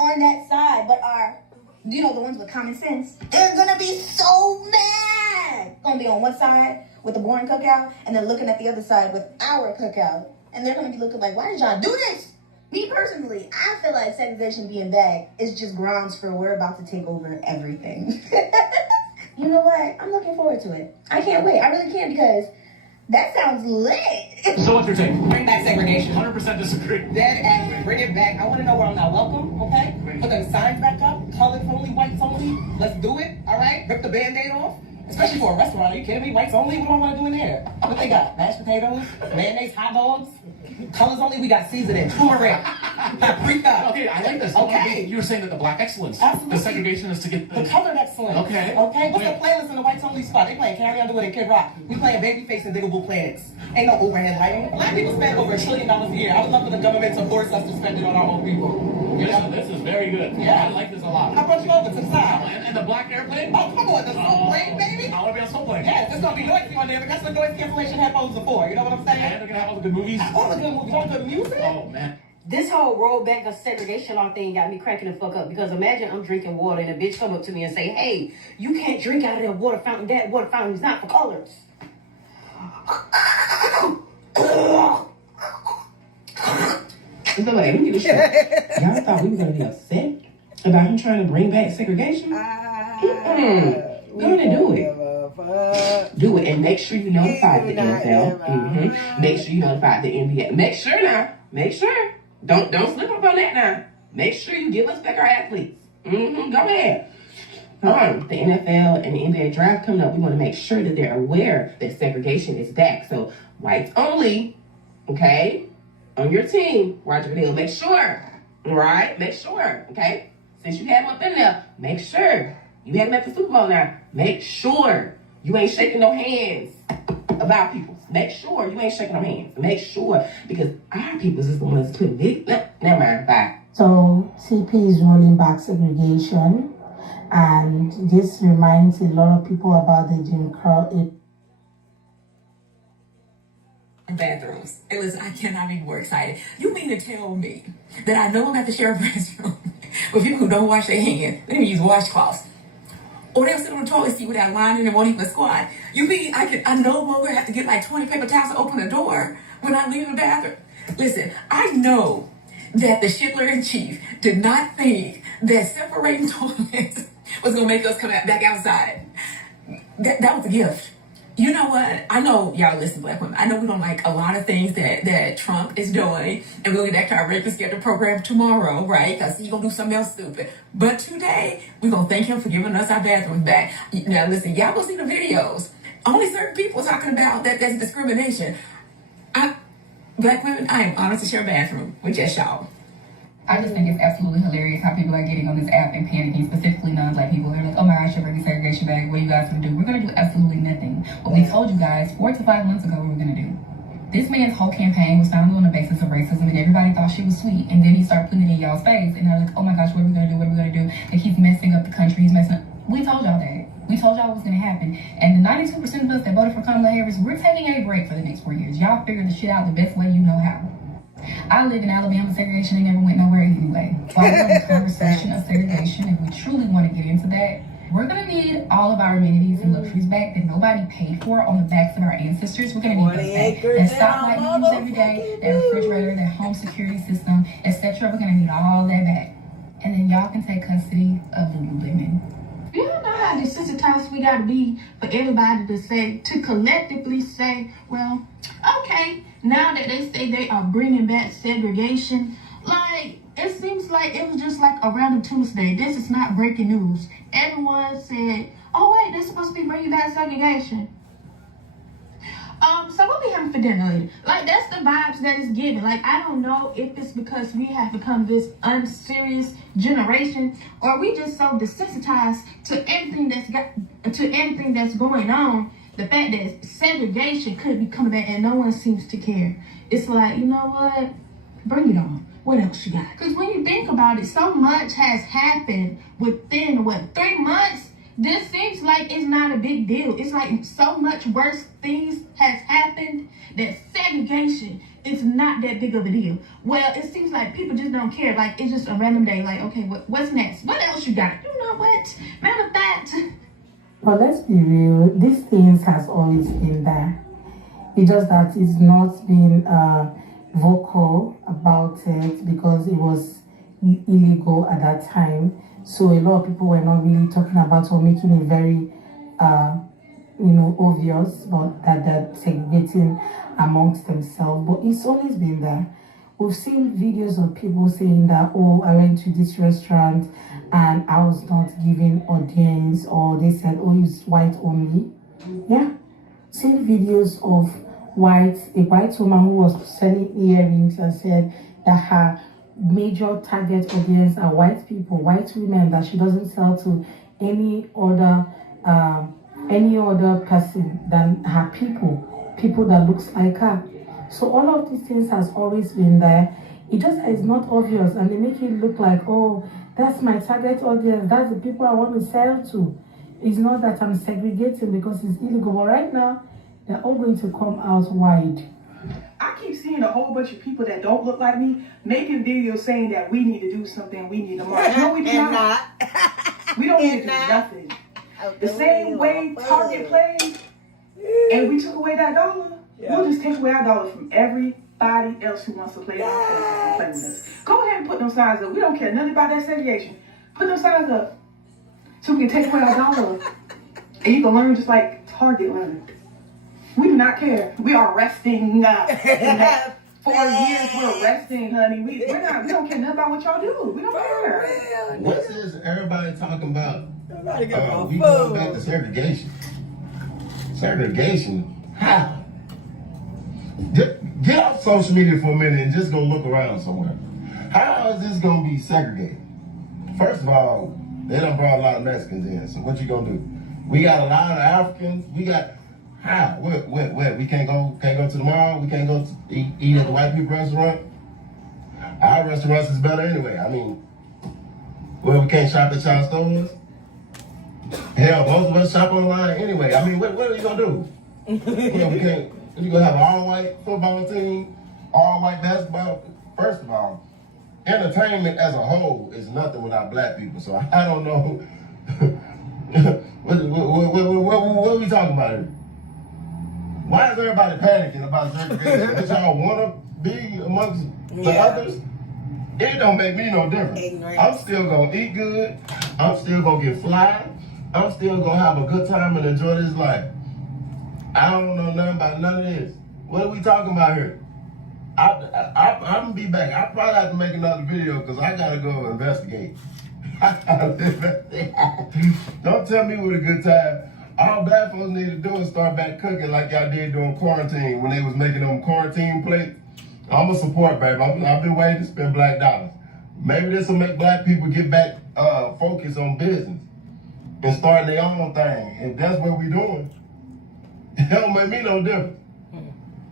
on that side but are, you know, the ones with common sense, they're gonna be so mad. Gonna be on one side with the boring cookout and then looking at the other side with our cookout. And they're gonna be looking like, why did y'all do this? Me personally, I feel like segregation being back is just grounds for we're about to take over everything. You know what? I'm looking forward to it. I can't wait. I really can, because that sounds lit. So what's your take? Bring back segregation. 100% disagree. Dead angry. Bring it back. I want to know where I'm not welcome, okay? Put them signs back up. Colors only, whites only. Let's do it, all right? Rip the Band-Aid off. Especially for a restaurant. Are you kidding me? Whites only? What do I want to do in there? What they got? Mashed potatoes? Mayonnaise? Hot dogs? Colors only? We got seasoning. Turmeric. Paprika. Okay, I like this. Okay. You were saying that the black excellence. Absolutely. The segregation is to get the colored excellence. Okay. Okay. What's the playlist in the whites only spot? They playing Carry On Do It and Kid Rock. We playing Babyface and Diggable Planets. Ain't no overhead lighting. Black people spend over $1 trillion a year. I would love for the government to force us to spend it on our own people. You know? This is very good. Yeah. I like this a lot. I brought you over to the side. And the black airplane? Oh, come on, the soul plane, baby. I want to be on soul plane. Yes, it's gonna be noisy on there, but that's what noise cancellation headphones are for. You know what I'm saying? And they're gonna have all the good movies. All the good movies, all the good music. Oh man. This whole rollback of segregation law thing got me cracking the fuck up, because imagine I'm drinking water and a bitch come up to me and say, hey, you can't drink out of that water fountain. That water fountain is not for colors. So let me get this Y'all thought we were gonna be upset about him trying to bring back segregation? Go ahead and do it. Do it, and make sure you notify the NFL. Make sure you notify the NBA. Make sure now. Make sure. Don't slip up on that now. Make sure you give us back our athletes. Go ahead. The NFL and the NBA draft coming up. We want to make sure that they're aware that segregation is back. So whites only, okay, on your team, Roger Goodell. Make sure, all right? Make sure, okay? Since you have him up in there, make sure. You had him at the Super Bowl now. Make sure you ain't shaking no hands about people. Make sure you ain't shaking no hands. Make sure, because our people is the ones putting big. Never mind. Bye. So CP is rolling back segregation, and this reminds a lot of people about the Jim Crow. Bathrooms. I cannot be more excited. You mean to tell me that I know I'm at the share a restroom with people who don't wash their hands, they don't use washcloths, or they'll sit on the toilet seat without lining and won't even squat? You mean I no longer have to get like 20 paper towels to open the door when I leave the bathroom? Listen, I know that the Schindler in chief did not think that separating toilets was gonna make us come back outside. That was a gift. You know what? I know y'all listen, black women. I know we don't like a lot of things that Trump is doing, and we'll get back to our regular scheduled program tomorrow, right? Because he's going to do something else stupid. But today, we're going to thank him for giving us our bathrooms back. Now, listen, y'all go see the videos. Only certain people talking about that's discrimination. Black women, I am honored to share a bathroom with just y'all. I just think it's absolutely hilarious how people are getting on this app and panicking, specifically non-black people. They're like, oh my gosh, you're bringing segregation back. What are you guys going to do? We're going to do absolutely nothing. What we told you guys 4 to 5 months ago we were going to do. This man's whole campaign was founded on the basis of racism, and everybody thought she was sweet. And then he started putting it in y'all's face, and they're like, oh my gosh, what are we going to do? What are we going to do? Like, he's messing up the country. He's messing up. We told y'all that. We told y'all what was going to happen. And the 92% of us that voted for Kamala Harris, we're taking a break for the next 4 years. Y'all figure the shit out the best way you know how. I live in Alabama. Segregation ain't never went nowhere anyway. So I love the conversation of segregation. If we truly want to get into that, we're going to need all of our amenities and luxuries back that nobody paid for on the backs of our ancestors. We're going to need those back. That stoplight we use every day, that refrigerator, that home security system, etc. We're going to need all that back. And then y'all can take custody of Lululemon. You don't know how desensitized we gotta be for everybody to collectively say, well, okay, now that they say they are bringing back segregation, like, it seems like it was just like a random Tuesday. This is not breaking news. Everyone said, oh wait, they're supposed to be bringing back segregation. So what we having for dinner later? Like, that's the vibes that it's giving. Like, I don't know if it's because we have become this unserious generation, or we just so desensitized to everything that's going on. The fact that segregation could be coming back and no one seems to care. It's like, you know what? Bring it on. What else you got? Because when you think about it, so much has happened within, 3 months? This seems like it's not a big deal. It's like so much worse things has happened that segregation it's not that big of a deal. Well, it seems like people just don't care. Like, it's just a random day. Like, okay, what's next? What else you got? You know what? Matter of fact. But let's be real, these things has always been there. It's just that it's not been vocal about it because it was illegal at that time. So a lot of people were not really talking about or making it very, obvious about that they're segregating amongst themselves. But it's always been there. We've seen videos of people saying that, oh, I went to this restaurant and I was not given audience, or they said, oh, it's white only. Yeah. Seen videos of a white woman who was selling earrings and said that her major target audience are white people, white women, that she doesn't sell to any other person than her people that looks like her. So all of these things has always been there. It just is not obvious, and they make it look like, oh, that's my target audience, that's the people I want to sell to. It's not that I'm segregating because it's illegal, but right now they're all going to come out wide. I keep seeing a whole bunch of people that don't look like me making videos saying that we need to do something, we need to march. No, we do not. We don't need to do nothing. The same way Target plays, and we took away that dollar, we'll just take away our dollar from everybody else who wants to play our play with us. Go ahead and put them signs up. We don't care nothing about that segregation. Put them signs up so we can take away our dollar. And you can learn just like Target learned. We do not care. We are resting. 4 years we're resting, honey. We don't care nothing about what y'all do. We don't care. What's this everybody talking about? Everybody get my We going back to segregation. Segregation? How? Get off social media for a minute and just go look around somewhere. How is this gonna be segregated? First of all, they done brought a lot of Mexicans in, so what you gonna do? We got a lot of Africans. We got how? What? We can't go to the mall. We can't go to eat at the white people restaurant. Our restaurants is better anyway. I mean, well, we can't shop at y'all stores. Hell, most of us shop online anyway. I mean, what are you gonna do? We can't. You gonna have an all-white football team, all-white basketball? First of all, entertainment as a whole is nothing without black people. So I don't know. What are we talking about here? Why is everybody panicking about segregation? Does y'all want to be amongst the others? It don't make me no difference. I'm still going to eat good. I'm still going to get fly. I'm still going to have a good time and enjoy this life. I don't know nothing about none of this. What are we talking about here? I'm going to be back. I probably have to make another video because I got to go investigate. Don't tell me what a good time. All black folks need to do is start back cooking like y'all did during quarantine when they was making them quarantine plates. I'm a support, baby. I've been waiting to spend black dollars. Maybe this will make black people get back focused on business and start their own thing. If that's what we're doing, it don't make me no difference.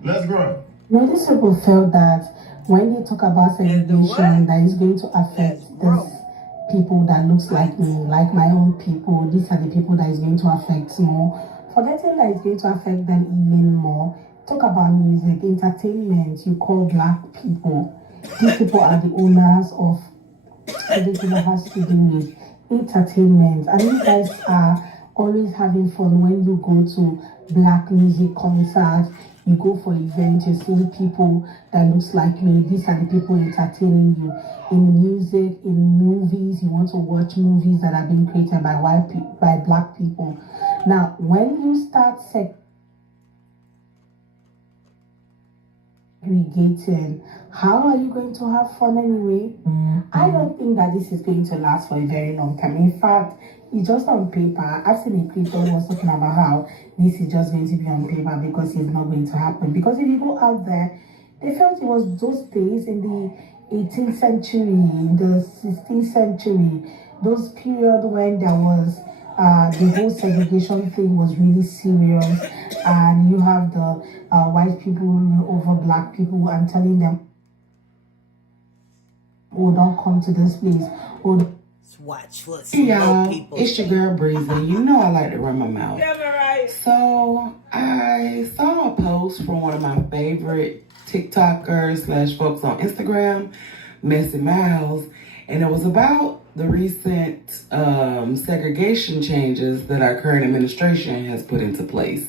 Let's grow. These people felt that when they talk about segregation, that is going to affect this people that looks like me, like my own people. These are the people that is going to affect more. Forgetting that it's going to affect them even more. Talk about music, entertainment, you call black people. These people are the owners of everything that has to do with entertainment. And you guys are always having fun when you go to black music concerts. You go for events, you see people that looks like me. These are the people entertaining you. In music, in movies, you want to watch movies that are being created by by black people. Now, when you start segregating, how are you going to have fun anyway? I don't think that this is going to last for a very long time. In fact, it's just on paper. I've seen a creator who was talking about how this is just going to be on paper because it's not going to happen. Because if you go out there, they felt it was those days in the 18th century, in the 16th century, those period when there was the whole segregation thing was really serious, and you have the white people over black people and telling them, oh, don't come to this place. Oh, watch what's y'all, people. It's your girl Breezy. You know I like to run my mouth. Yeah, right. So I saw a post from one of my favorite TikTokers / folks on Instagram, Messy Miles, and it was about the recent segregation changes that our current administration has put into place.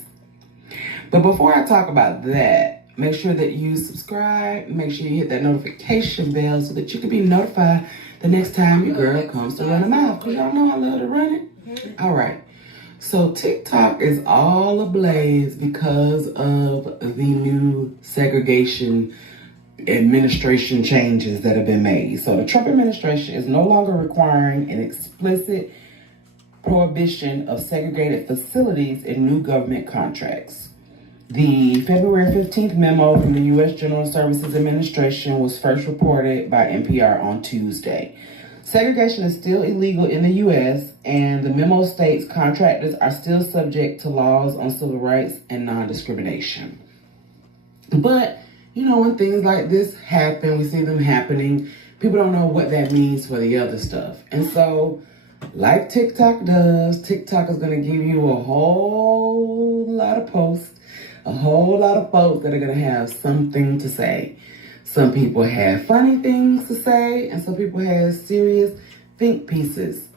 But before I talk about that, make sure that you subscribe, make sure you hit that notification bell so that you can be notified the next time your girl comes to run a mouth, because y'all know I love to run it. All right. So TikTok is all ablaze because of the new segregation administration changes that have been made. So the Trump administration is no longer requiring an explicit prohibition of segregated facilities in new government contracts. The February 15th memo from the U.S. General Services Administration was first reported by NPR on Tuesday. Segregation is still illegal in the U.S., and the memo states contractors are still subject to laws on civil rights and non-discrimination. But, you know, when things like this happen, we see them happening, people don't know what that means for the other stuff. And so, like TikTok does, TikTok is going to give you a whole lot of posts, a whole lot of folks that are going to have something to say. Some people have funny things to say, and some people have serious think pieces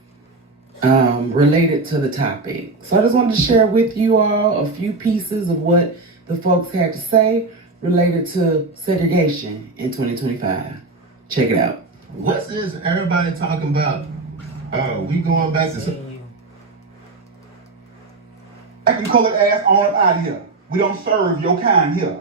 related to the topic. So I just wanted to share with you all a few pieces of what the folks had to say related to segregation in 2025. Check it out. What's this everybody talking about? We going back to... I can colored ass on up out of here. We don't serve your kind here.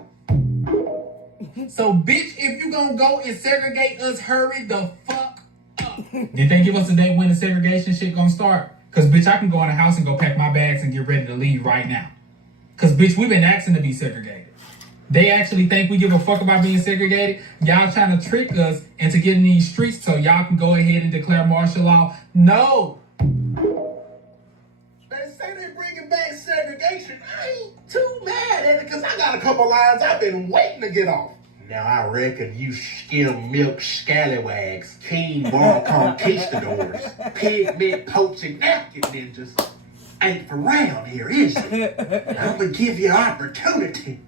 So, bitch, if you gonna go and segregate us, hurry the fuck up. Did they give us a date when the segregation shit gonna start? Cause, bitch, I can go in the house and go pack my bags and get ready to leave right now. Cause, bitch, we've been asking to be segregated. They actually think we give a fuck about being segregated. Y'all trying to trick us into getting these streets so y'all can go ahead and declare martial law. No. They say they bringing back segregation. I ain't too mad at it because I got a couple lines I've been waiting to get off. Now I reckon you skim milk scallywags, keen ball conquistadors, pigment poaching napkin ninjas ain't for round here, is it? I'm gonna give you opportunity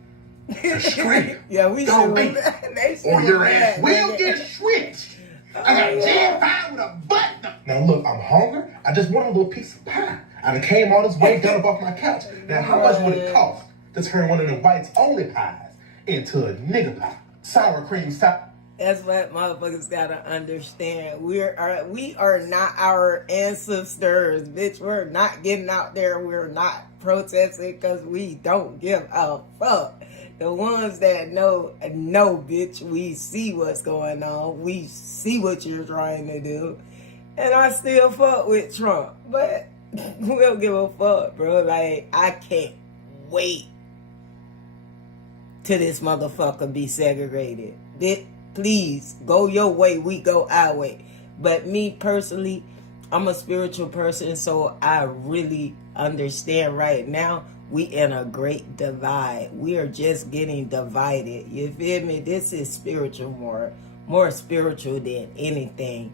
to scream. Yeah, we Go should. be, or your ass will get switched. I got a jam pie with a button. Now look, I'm hungry. I just want a little piece of pie. I done came all this way, done up off my couch. Now how much would it cost to turn one of the whites only pies into a nigga pie? Sour cream stop. That's what motherfuckers gotta understand. We are not our ancestors, bitch. We're not getting out there. We're not protesting because we don't give a fuck. The ones that know, bitch. We see what's going on. We see what you're trying to do. And I still fuck with Trump. But we don't give a fuck, bro. Like, I can't wait till this motherfucker be segregated. Please, go your way, we go our way. But me personally, I'm a spiritual person, so I really understand right now we in a great divide. We are just getting divided. You feel me? This is spiritual, more spiritual than anything.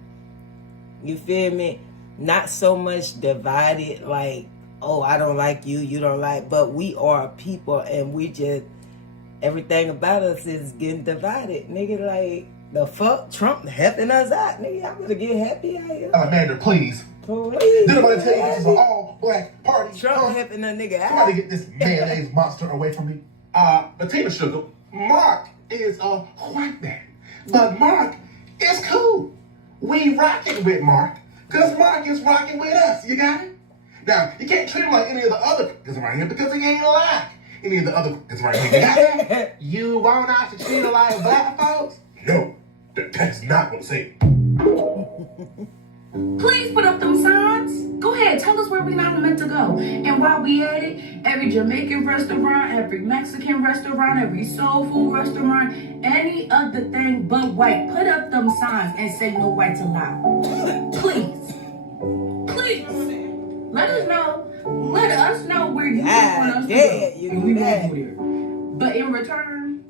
You feel me? Not so much divided like, oh, I don't like you, you don't like, but we are people and we just, everything about us is getting divided. Nigga, like, the fuck? Trump helping us out, nigga. I'm gonna get happy out here. Amanda, please. Please. Did nobody tell you this is an all-black party? Trump helping that nigga out. Somebody get this mayonnaise monster away from me. Bettina Sugar, Mark is a white man. But Mark is cool. We rocking with Mark, because Mark is rocking with us. You got it? Now, you can't treat him like any of the other because right here, because he ain't like any of the other because right here. You got it? You want us to treat him like black folks? No, that's not what I'm saying. Please put up them signs. Go ahead, tell us where we're not meant to go. And while we at it, every Jamaican restaurant, every Mexican restaurant, every soul food restaurant, any other thing but white, put up them signs and say no whites allowed. Please. Please. Let us know where you want us to go. And we won't go there. But in return,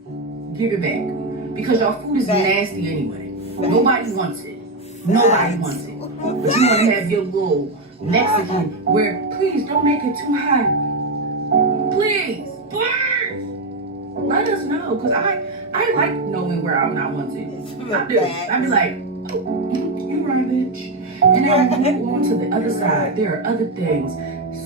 give it back. Because your food is nasty anyway. Nobody wants it. Nobody wants it. But you want to have your little Mexican where, please don't make it too hot. Please. Please. let us know, because I like knowing where I'm not wanted. I do. I be like, oh, you right, bitch. And then we move on to the other side. There are other things.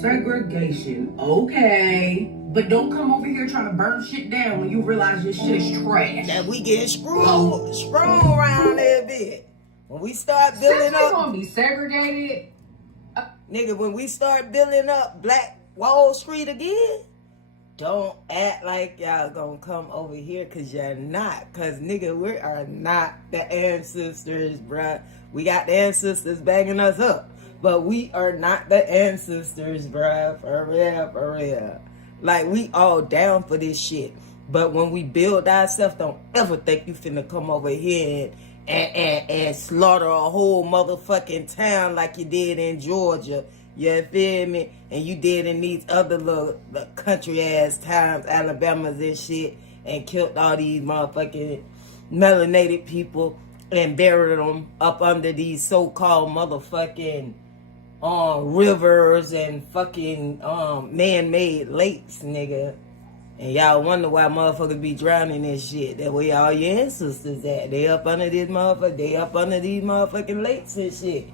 Segregation, okay. But don't come over here trying to burn shit down when you realize your shit is trash. That we get screwed around a bit. When we start building up, gonna be segregated. Nigga, when we start building up Black Wall Street again, don't act like y'all gonna come over here, cause you're not. Cause nigga, we are not the ancestors, bruh. We got the ancestors banging us up, but we are not the ancestors, bruh. For real, for real. Like, we all down for this shit. But when we build ourselves, don't ever think you finna come over here and slaughter a whole motherfucking town like you did in Georgia. You feel me? And you did in these other little country ass towns, Alabamas and shit, and killed all these motherfucking melanated people and buried them up under these so-called motherfucking rivers and fucking man-made lakes, nigga. And y'all wonder why motherfuckers be drowning in shit. That way all your ancestors at. They up under this motherfucker. They up under these motherfucking lakes and shit.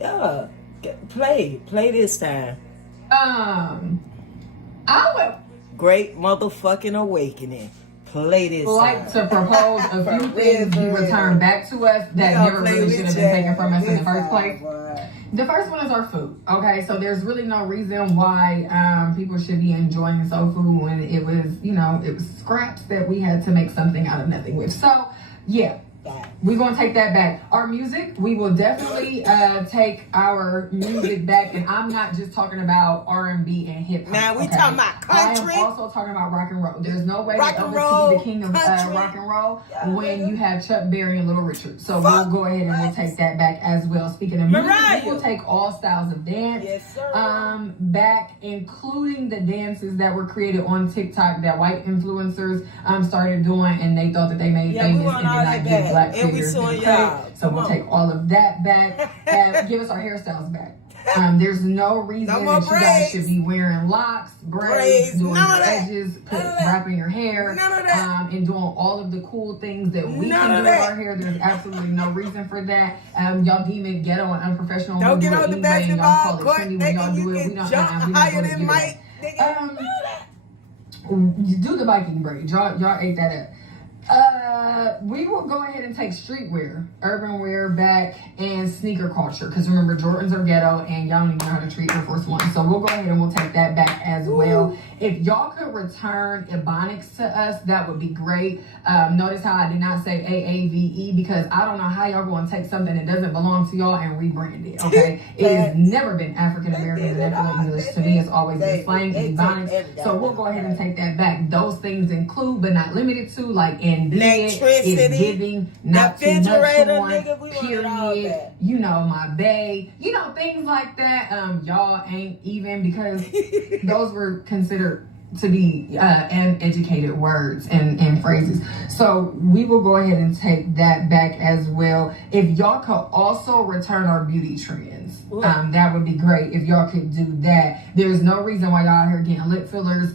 Yeah. Play this time. I would Great motherfucking awakening. Play this like time. to propose a few things be returned back to us that never really should have been taken from us in the first place. The first one is our food. Okay, so there's really no reason why people should be enjoying soul food when it was, it was scraps that we had to make something out of nothing with. So, yeah. We're going to take that back. Our music, we will definitely take our music back. And I'm not just talking about R&B and hip-hop. Now, we talking about country. I am also talking about rock and roll. There's no way rock that and Elvis roll, can be the king of rock and roll when you have Chuck Berry and Little Richard. So we'll go ahead and we'll take that back as well. Speaking of music, we will take all styles of dance back, including the dances that were created on TikTok that white influencers started doing, and they thought that they made famous and did not give black figures credit. So we'll take all of that back. Give us our hairstyles back. There's no reason that you guys should be wearing locks, braids, doing your edges, wrapping your hair, and doing all of the cool things that we can do with our hair. There's absolutely no reason for that. Y'all deem it ghetto and unprofessional. Don't get on the basketball court. When y'all do it, we don't higher than Mike. Do the Viking braid. Y'all ate that up. We will go ahead and take streetwear, urban wear back, and sneaker culture. Because remember, Jordans are ghetto, and y'all don't even know how to treat Air Force One. So we'll go ahead and we'll take that back as well. If y'all could return Ebonics to us, that would be great. Notice how I did not say AAVE, because I don't know how y'all going to take something that doesn't belong to y'all and rebrand it, okay? It has never been African American vernacular English. To me, it's always been slang and Ebonics. So we'll go ahead and take that back. Those things include, but not limited to, like in electricity, is giving, not too much on, period, my bae, things like that. Y'all ain't even, because those were considered to be uneducated words and phrases. So we will go ahead and take that back as well. If y'all could also return our beauty trends, that would be great. If y'all could do that, there's no reason why y'all out here getting lip fillers,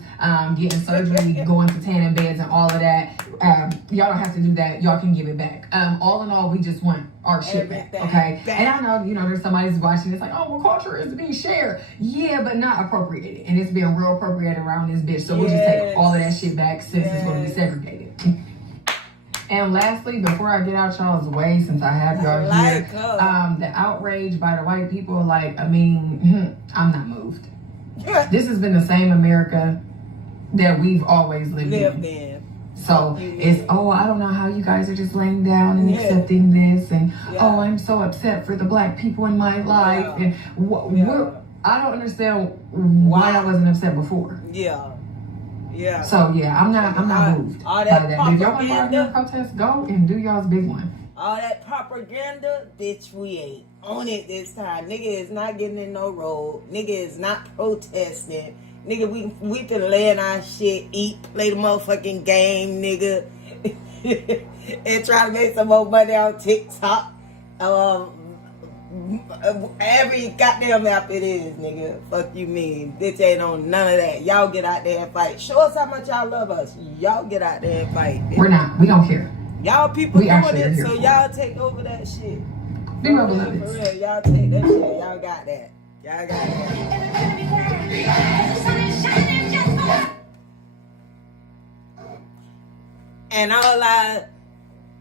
getting surgery, going to tanning beds and all of that. Y'all don't have to do that. Y'all can give it back. All in all, we just want our shit back, okay? And I know, there's somebody who's watching. It's like, oh, well, culture is being shared. Yeah, but not appropriated. And it's being real appropriated around this bitch. So we'll just take all of that shit back since it's going to be segregated. And lastly, before I get out y'all's way, since I have y'all here, the outrage by the white people, I'm not moved. This has been the same America that we've always lived in. So it's, I don't know how you guys are just laying down and accepting this, and I'm so upset for the black people in my life, and I don't understand why I wasn't upset before. So I'm not moved by that. If y'all want to go out here and protest, go and do y'all's big one. All that propaganda, bitch, we ain't on it this time. Nigga is not getting in no road. Nigga is not protesting. Nigga, we can lay in our shit, eat, play the motherfucking game, nigga, and try to make some more money on TikTok. Every goddamn app it is, nigga. Fuck you mean. Bitch ain't on none of that. Y'all get out there and fight. Show us how much y'all love us. Y'all get out there and fight. Bitch. We're not. We don't care. Y'all people We doing actually are it, here so for y'all take over that shit. Be real, For beloveds. real, y'all take that shit. Y'all got that. Y'all got that. And all our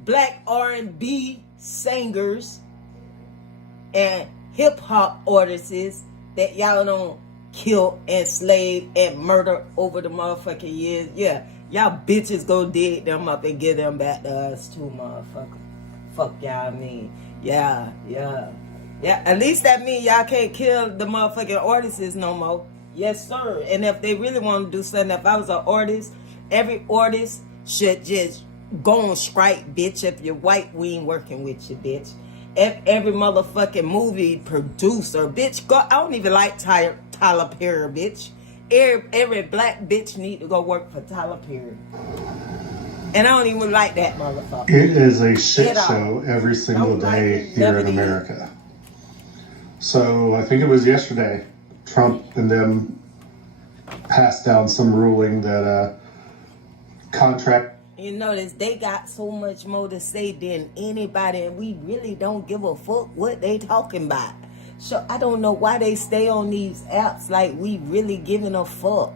black R&B singers and hip hop artists that y'all don't kill, enslave, and murder over the motherfucking years. Yeah, y'all bitches go dig them up and give them back to us too, motherfucker. Fuck y'all mean. Yeah. At least that mean y'all can't kill the motherfucking artists no more. Yes, sir. And if they really want to do something, if I was an artist, every artist should just go on strike, bitch. If you're white, we ain't working with you, bitch. If every motherfucking movie producer, bitch, go. I don't even like Tyler Perry, bitch. Every black bitch need to go work for Tyler Perry. And I don't even like that motherfucker. It is a shit show every single day here in America. So I think it was yesterday, Trump and them passed down some ruling that contract. You notice they got so much more to say than anybody, and we really don't give a fuck what they talking about. So I don't know why they stay on these apps like we really giving a fuck.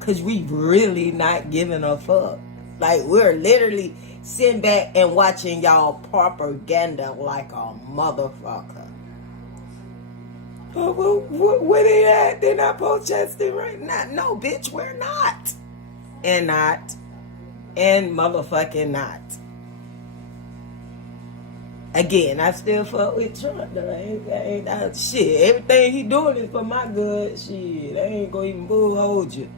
Cause we really not giving a fuck. Like we're literally sitting back and watching y'all propaganda like a motherfucker. Where they at? They're not protesting right now. No, bitch, we're not. And motherfucking not. Again, I still fuck with Trump though. Shit, everything he doing is for my good. Shit, I ain't gonna even hold you.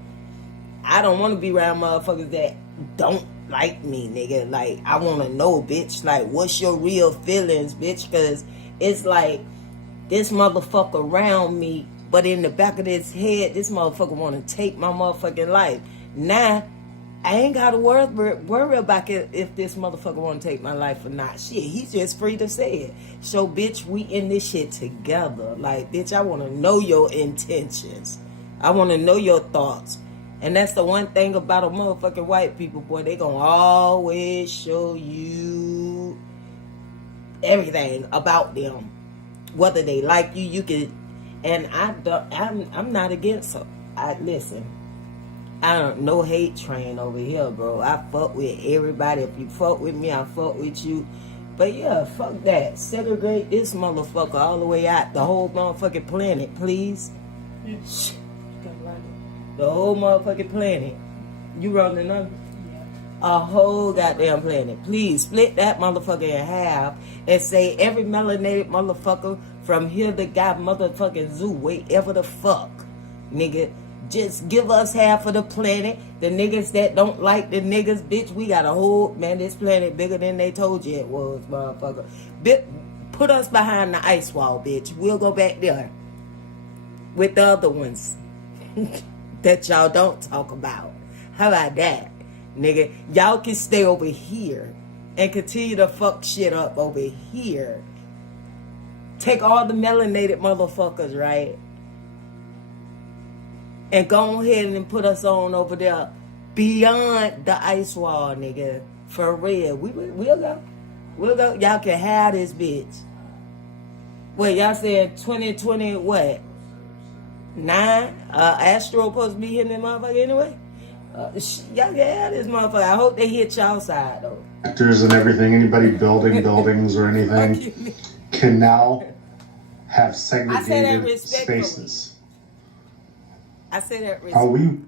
I don't want to be around motherfuckers that don't like me, nigga. Like, I want to know, bitch, like, what's your real feelings, bitch? Because it's like, this motherfucker around me, but in the back of his head, this motherfucker want to take my motherfucking life. Now, I ain't got to worry about it if this motherfucker want to take my life or not. Shit, he's just free to say it. So, bitch, we in this shit together. Like, bitch, I want to know your intentions. I want to know your thoughts. And that's the one thing about a motherfucking white people, boy. They gonna always show you everything about them. Whether they like you, you can. And I'm not against them. Listen. I don't no hate train over here, bro. I fuck with everybody. If you fuck with me, I fuck with you. But yeah, fuck that. Segregate this motherfucker all the way out the whole motherfucking planet, please. Yes. The whole motherfucking planet. You wrote the number? A whole goddamn planet. Please split that motherfucker in half and say every melanated motherfucker from here to God motherfucking zoo, wherever the fuck, nigga. Just give us half of the planet. The niggas that don't like the niggas, bitch, we got a whole, man, this planet bigger than they told you it was, motherfucker. Put us behind the ice wall, bitch. We'll go back there with the other ones that y'all don't talk about. How about that, nigga? Y'all can stay over here and continue to fuck shit up over here. Take all the melanated motherfuckers, right? And go ahead and put us on over there beyond the ice wall, nigga. For real. We'll go. We'll go. Y'all can have this bitch. Wait, y'all said 2020 what? 9? Astro supposed to be hitting that motherfucker anyway? Y'all can have this motherfucker. I hope they hit y'all side, though. Actors and everything, anybody building buildings or anything can now have segregated spaces. I say that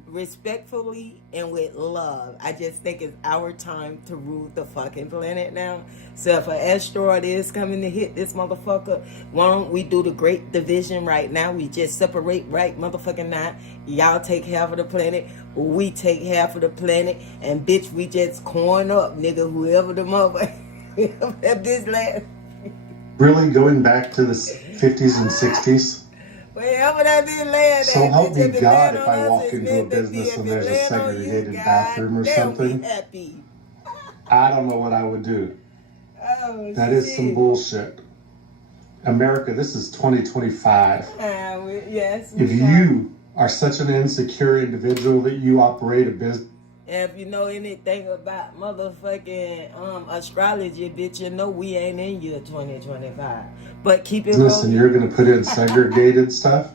respectfully and with love. I just think it's our time to rule the fucking planet now. So if an asteroid is coming to hit this motherfucker, why don't we do the great division right now? We just separate right motherfucking now. Y'all take half of the planet, we take half of the planet, and bitch, we just coin up, nigga, whoever the motherfucker. This last. Really going back to the 50s and 60s? Wherever that bitch land, so help me God if I walk into a business and there's a segregated bathroom or something. I don't know what I would do. That is some bullshit. America, this is 2025. Yes. If you are such an insecure individual that you operate a business. If you know anything about motherfucking astrology, bitch, you know we ain't in year 2025. But keep it Listen, you're going to put in segregated stuff.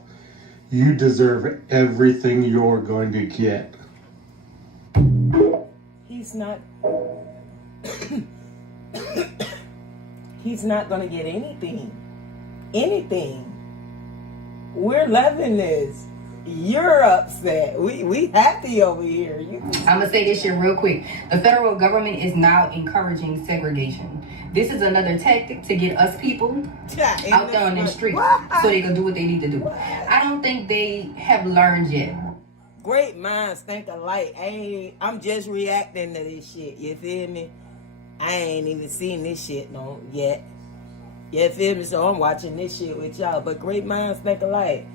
You deserve everything you're going to get. He's not. He's not going to get anything. Anything. We're loving this. You're upset. We happy over here. I'm gonna say this shit real quick. The federal government is now encouraging segregation. This is another tactic to get us people out there on the streets so they can do what they need to do. I don't think they have learned yet. Great minds think alike. I'm just reacting to this shit. You feel me? I ain't even seen this shit yet. You feel me? So I'm watching this shit with y'all. But great minds think alike.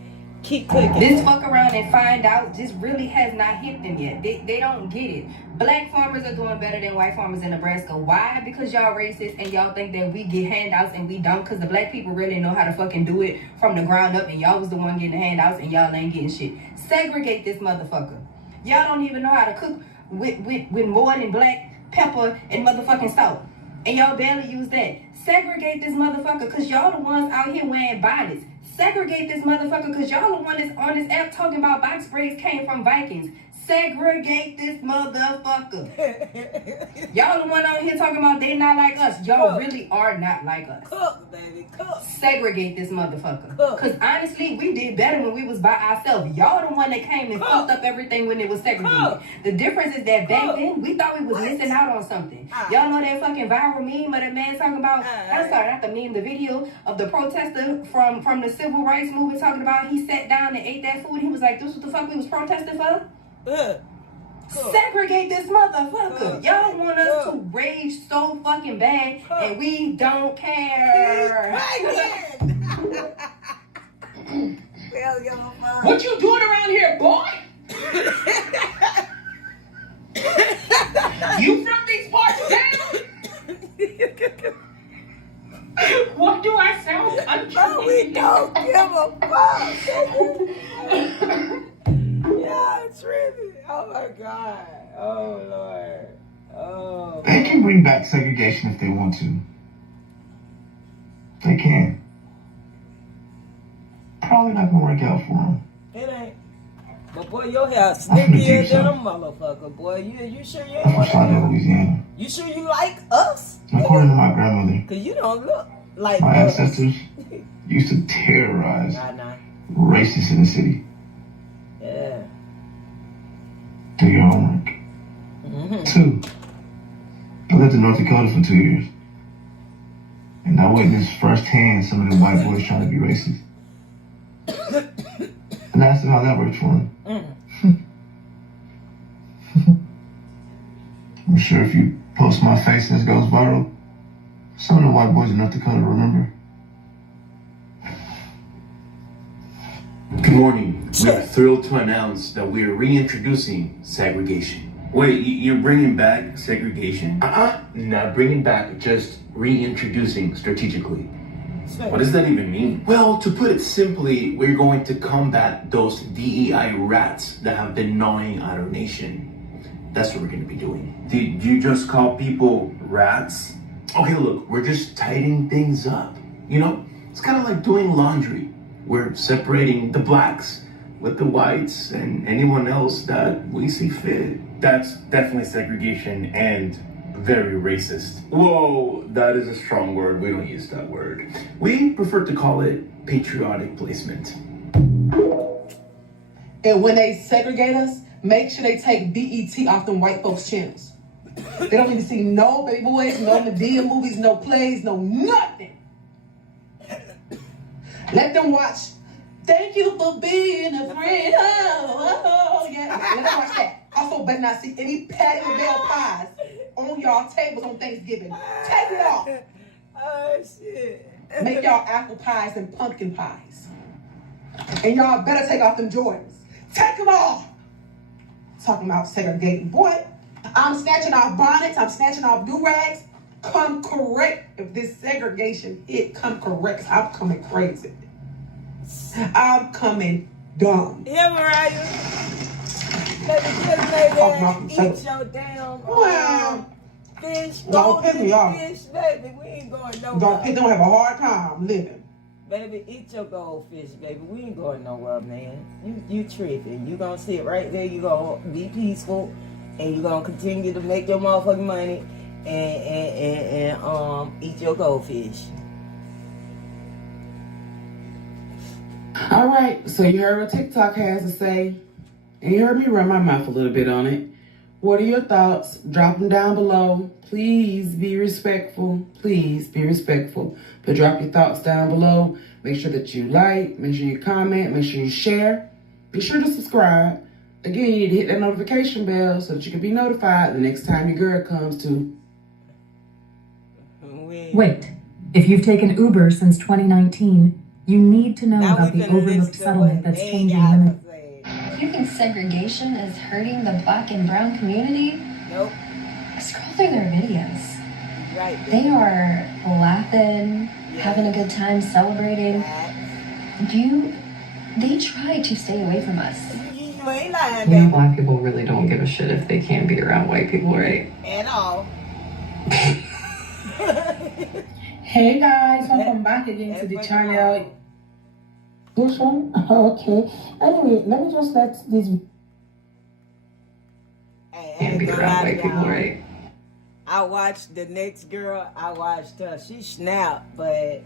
Keep clicking. This fuck around and find out just really has not hit them yet. They don't get it. Black farmers are doing better than white farmers in Nebraska. Why? Because y'all racist and y'all think that we get handouts and we don't. Because the black people really know how to fucking do it from the ground up, and y'all was the one getting the handouts and y'all ain't getting shit. Segregate this motherfucker. Y'all don't even know how to cook with more than black pepper and motherfucking salt. And y'all barely use that. Segregate this motherfucker because y'all the ones out here wearing bonnets. Segregate this motherfucker because y'all the one that's on this app talking about box braids came from Vikings. Segregate this motherfucker. Y'all the one out here talking about they not like us. Y'all really are not like us. Cook, baby, cook. Segregate this motherfucker. Because honestly, we did better when we was by ourselves. Y'all the one that came and fucked up everything when it was segregated. The difference is that back then, we thought we was missing out on something. Y'all know that fucking viral meme of that man talking about, I'm sorry, not the meme, the video of the protester from the civil rights movement talking about he sat down and ate that food. He was like, this is what the fuck we was protesting for? Segregate this motherfucker. Y'all want us to rage so fucking bad and we don't care. What you doing around here, boy? You from these parts down? What do I sound country? No, we don't give a fuck. Yeah, tripping. Oh my God. Oh Lord. Oh. They can bring back segregation if they want to. They can. Probably not gonna work out for them. It ain't. But boy, your hair snickier than a motherfucker, boy. You sure you ain't want to? Louisiana. You sure you like us? According to my grandmother. Cause you don't look like my us. ancestors used to terrorize racists in the city. Yeah. Do your homework. 2, I lived in North Dakota for 2 years. And I witnessed firsthand some of the white boys trying to be racist. And I asked them how that worked for them. I'm sure if you post my face and this goes viral, some of the white boys in North Dakota remember. Good morning. We are thrilled to announce that we are reintroducing segregation. Wait, you're bringing back segregation? Not bringing back, just reintroducing strategically. What does that even mean? Well, to put it simply, we're going to combat those DEI rats that have been gnawing at our nation. That's what we're going to be doing. Did you just call people rats? Okay, look, we're just tidying things up. You know, it's kind of like doing laundry. We're separating the blacks with the whites and anyone else that we see fit. That's definitely segregation and very racist. Whoa, that is a strong word. We don't use that word. We prefer to call it patriotic placement. And when they segregate us, make sure they take BET off them white folks' channels. They don't need to see no baby boys, no Medea movies, no plays, no nothing. Let them watch. Thank you for being a friend. Oh, yeah. Let them watch that. Also, better not see any Patty LaBelle pies on y'all tables on Thanksgiving. Take it off. Oh, shit. Make y'all apple pies and pumpkin pies. And y'all better take off them Jordans. Take them off. Talking about segregating. Boy, I'm snatching off bonnets. I'm snatching off do-rags. come correct. If this segregation hit, come correct. I'm coming crazy. I'm coming dumb. Yeah, Mariah. Eat your damn fish. Don't piss me off. Fish, baby. We ain't going nowhere. Don't have a hard time living. Baby, eat your goldfish, baby. We ain't going nowhere, man. You tripping. You gonna sit right there. You gonna be peaceful, and you gonna continue to make your motherfucking money, and eat your goldfish. All right, so you heard what TikTok has to say, and you heard me run my mouth a little bit on it. What are your thoughts? Drop them down below. Please be respectful. Please be respectful. But drop your thoughts down below. Make sure that you like, make sure you comment, make sure you share. Be sure to subscribe. Again, you need to hit that notification bell so that you can be notified the next time your girl comes to. Wait, if you've taken Uber since 2019, you need to know about the overlooked settlement that's changing women. You think segregation is hurting the black and brown community? Nope. Scroll through their videos. Right. They are laughing, having a good time, celebrating. They try to stay away from us. You ain't lying, You know, black people really don't give a shit if they can't be around white people, right? At all. Hey guys, welcome back again to the channel. This one? Okay. Anyway, let me just let this. Can't be around white people, right? I watched the next girl. I watched her. She snapped, but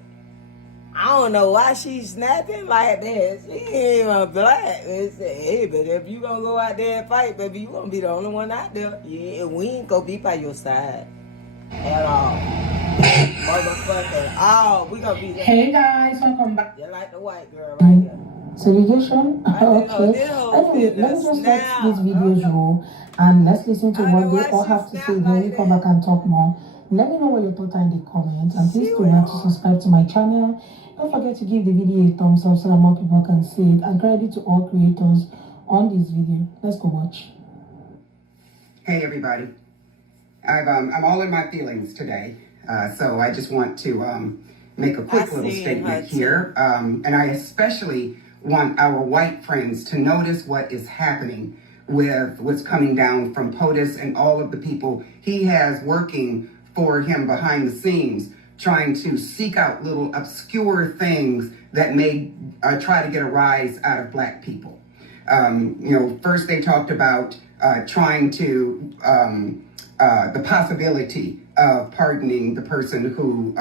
I don't know why she's snapping like that. She ain't even black. It's, hey, but if you gonna go out there and fight, baby, you gonna be the only one out there. Yeah, we ain't gonna be by your side at all. Motherfucker. Oh, we gonna be there. Hey guys, welcome back. You like the white girl right here. Segregation? Okay. Anyway, let me just let this video roll and let's listen to what they all have to say. Then we come back and talk more. Let me know what your thoughts are in the comments, and please do not to subscribe to my channel. Don't forget to give the video a thumbs up so that more people can see it. And credit to all creators on this video. Let's go watch. Hey everybody, I'm all in my feelings today, so I just want to make a quick little statement here, and I especially want our white friends to notice what is happening with what's coming down from POTUS and all of the people he has working for him behind the scenes, trying to seek out little obscure things that may try to get a rise out of black people. First they talked about trying to, the possibility of pardoning the person who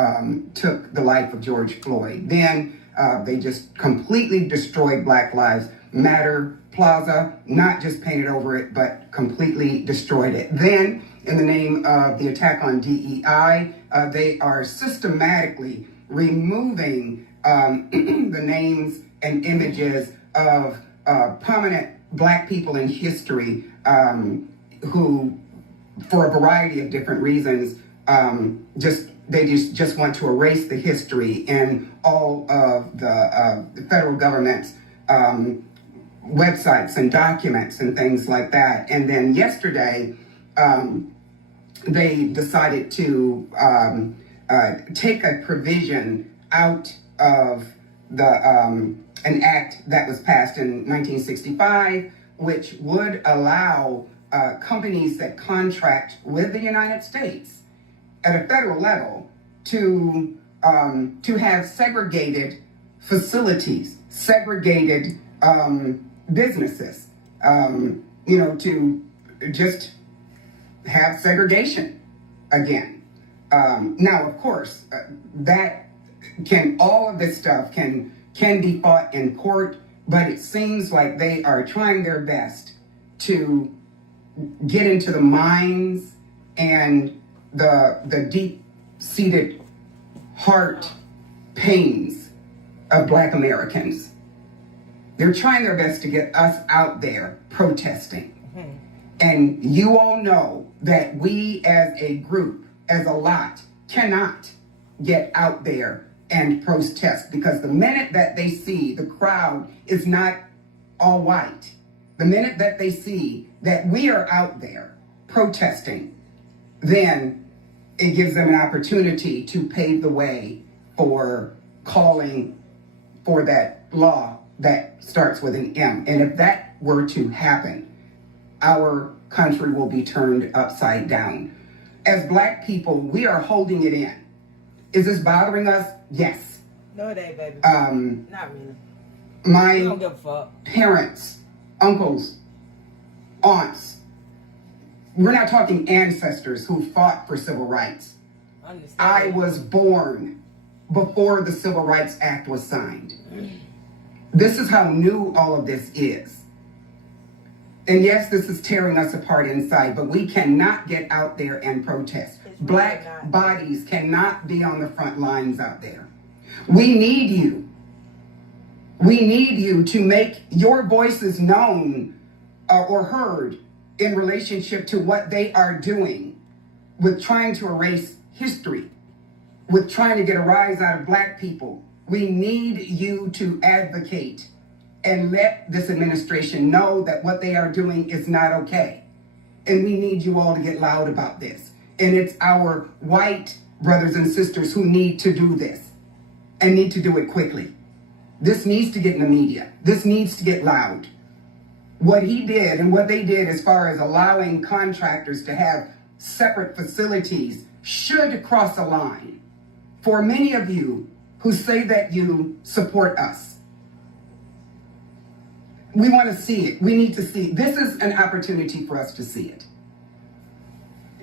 took the life of George Floyd. Then they just completely destroyed Black Lives Matter Plaza, not just painted over it, but completely destroyed it. Then, in the name of the attack on DEI, they are systematically removing the names and images of prominent black people in history who, for a variety of different reasons, they just want to erase the history and all of the federal government's websites and documents and things like that. And then yesterday, they decided to take a provision out of the an act that was passed in 1965, which would allow companies that contract with the United States at a federal level to have segregated facilities, segregated businesses, to just have segregation again. Now, of course, all of this stuff can be fought in court, but it seems like they are trying their best to get into the minds and the deep-seated heart pains of Black Americans. They're trying their best to get us out there protesting. And you all know that we as a group, as a lot, cannot get out there and protest, because the minute that they see the crowd is not all white, the minute that they see that we are out there protesting, then it gives them an opportunity to pave the way for calling for that law that starts with an M. And if that were to happen, our country will be turned upside down. As Black people, we are holding it in. Is this bothering us? Yes. No, it ain't, baby. Not really. My don't give a fuck. Parents, uncles, aunts, we're not talking ancestors who fought for civil rights. I was born before the Civil Rights Act was signed. This is how new all of this is. And yes, this is tearing us apart inside, but we cannot get out there and protest. Black bodies cannot be on the front lines out there. We need you. We need you to make your voices known or heard in relationship to what they are doing with trying to erase history, with trying to get a rise out of Black people. We need you to advocate and let this administration know that what they are doing is not okay. And we need you all to get loud about this. And it's our white brothers and sisters who need to do this and need to do it quickly. This needs to get in the media. This needs to get loud. What he did and what they did as far as allowing contractors to have separate facilities should cross a line. For many of you who say that you support us, we want to see it. We need to see it. This is an opportunity for us to see it.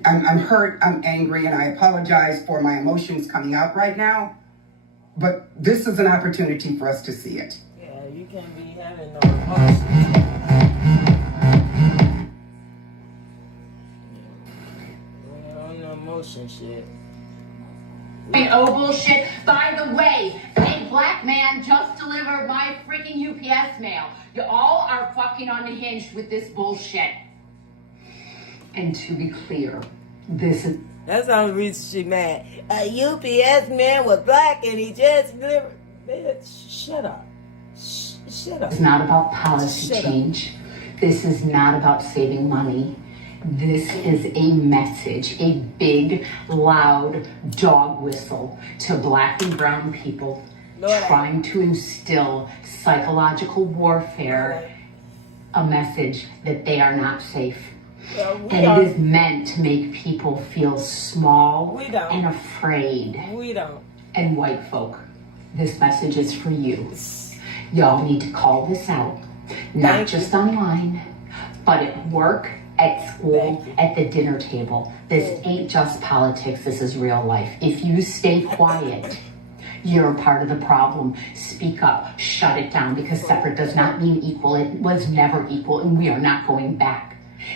I'm hurt, I'm angry, and I apologize for my emotions coming out right now, but this is an opportunity for us to see it. Yeah, you can't be having no emotions. No emotion shit. Oh, bullshit. By the way, a Black man just delivered my freaking UPS mail. You all are fucking unhinged with this bullshit. And to be clear, this is... That's how the reason she mad. A UPS man was Black and he just delivered. Bitch, shut up. Shut up. It's not about policy change. This is not about saving money. This is a message, a big, loud dog whistle to Black and brown people trying to instill psychological warfare, a message that they are not safe. And it is meant to make people feel small and afraid. We don't. And white folk, this message is for you. Y'all need to call this out, not just online, but at work, at school, at the dinner table. This ain't just politics, this is real life. If you stay quiet, you're a part of the problem. Speak up, shut it down, because separate does not mean equal. It was never equal, and we are not going back.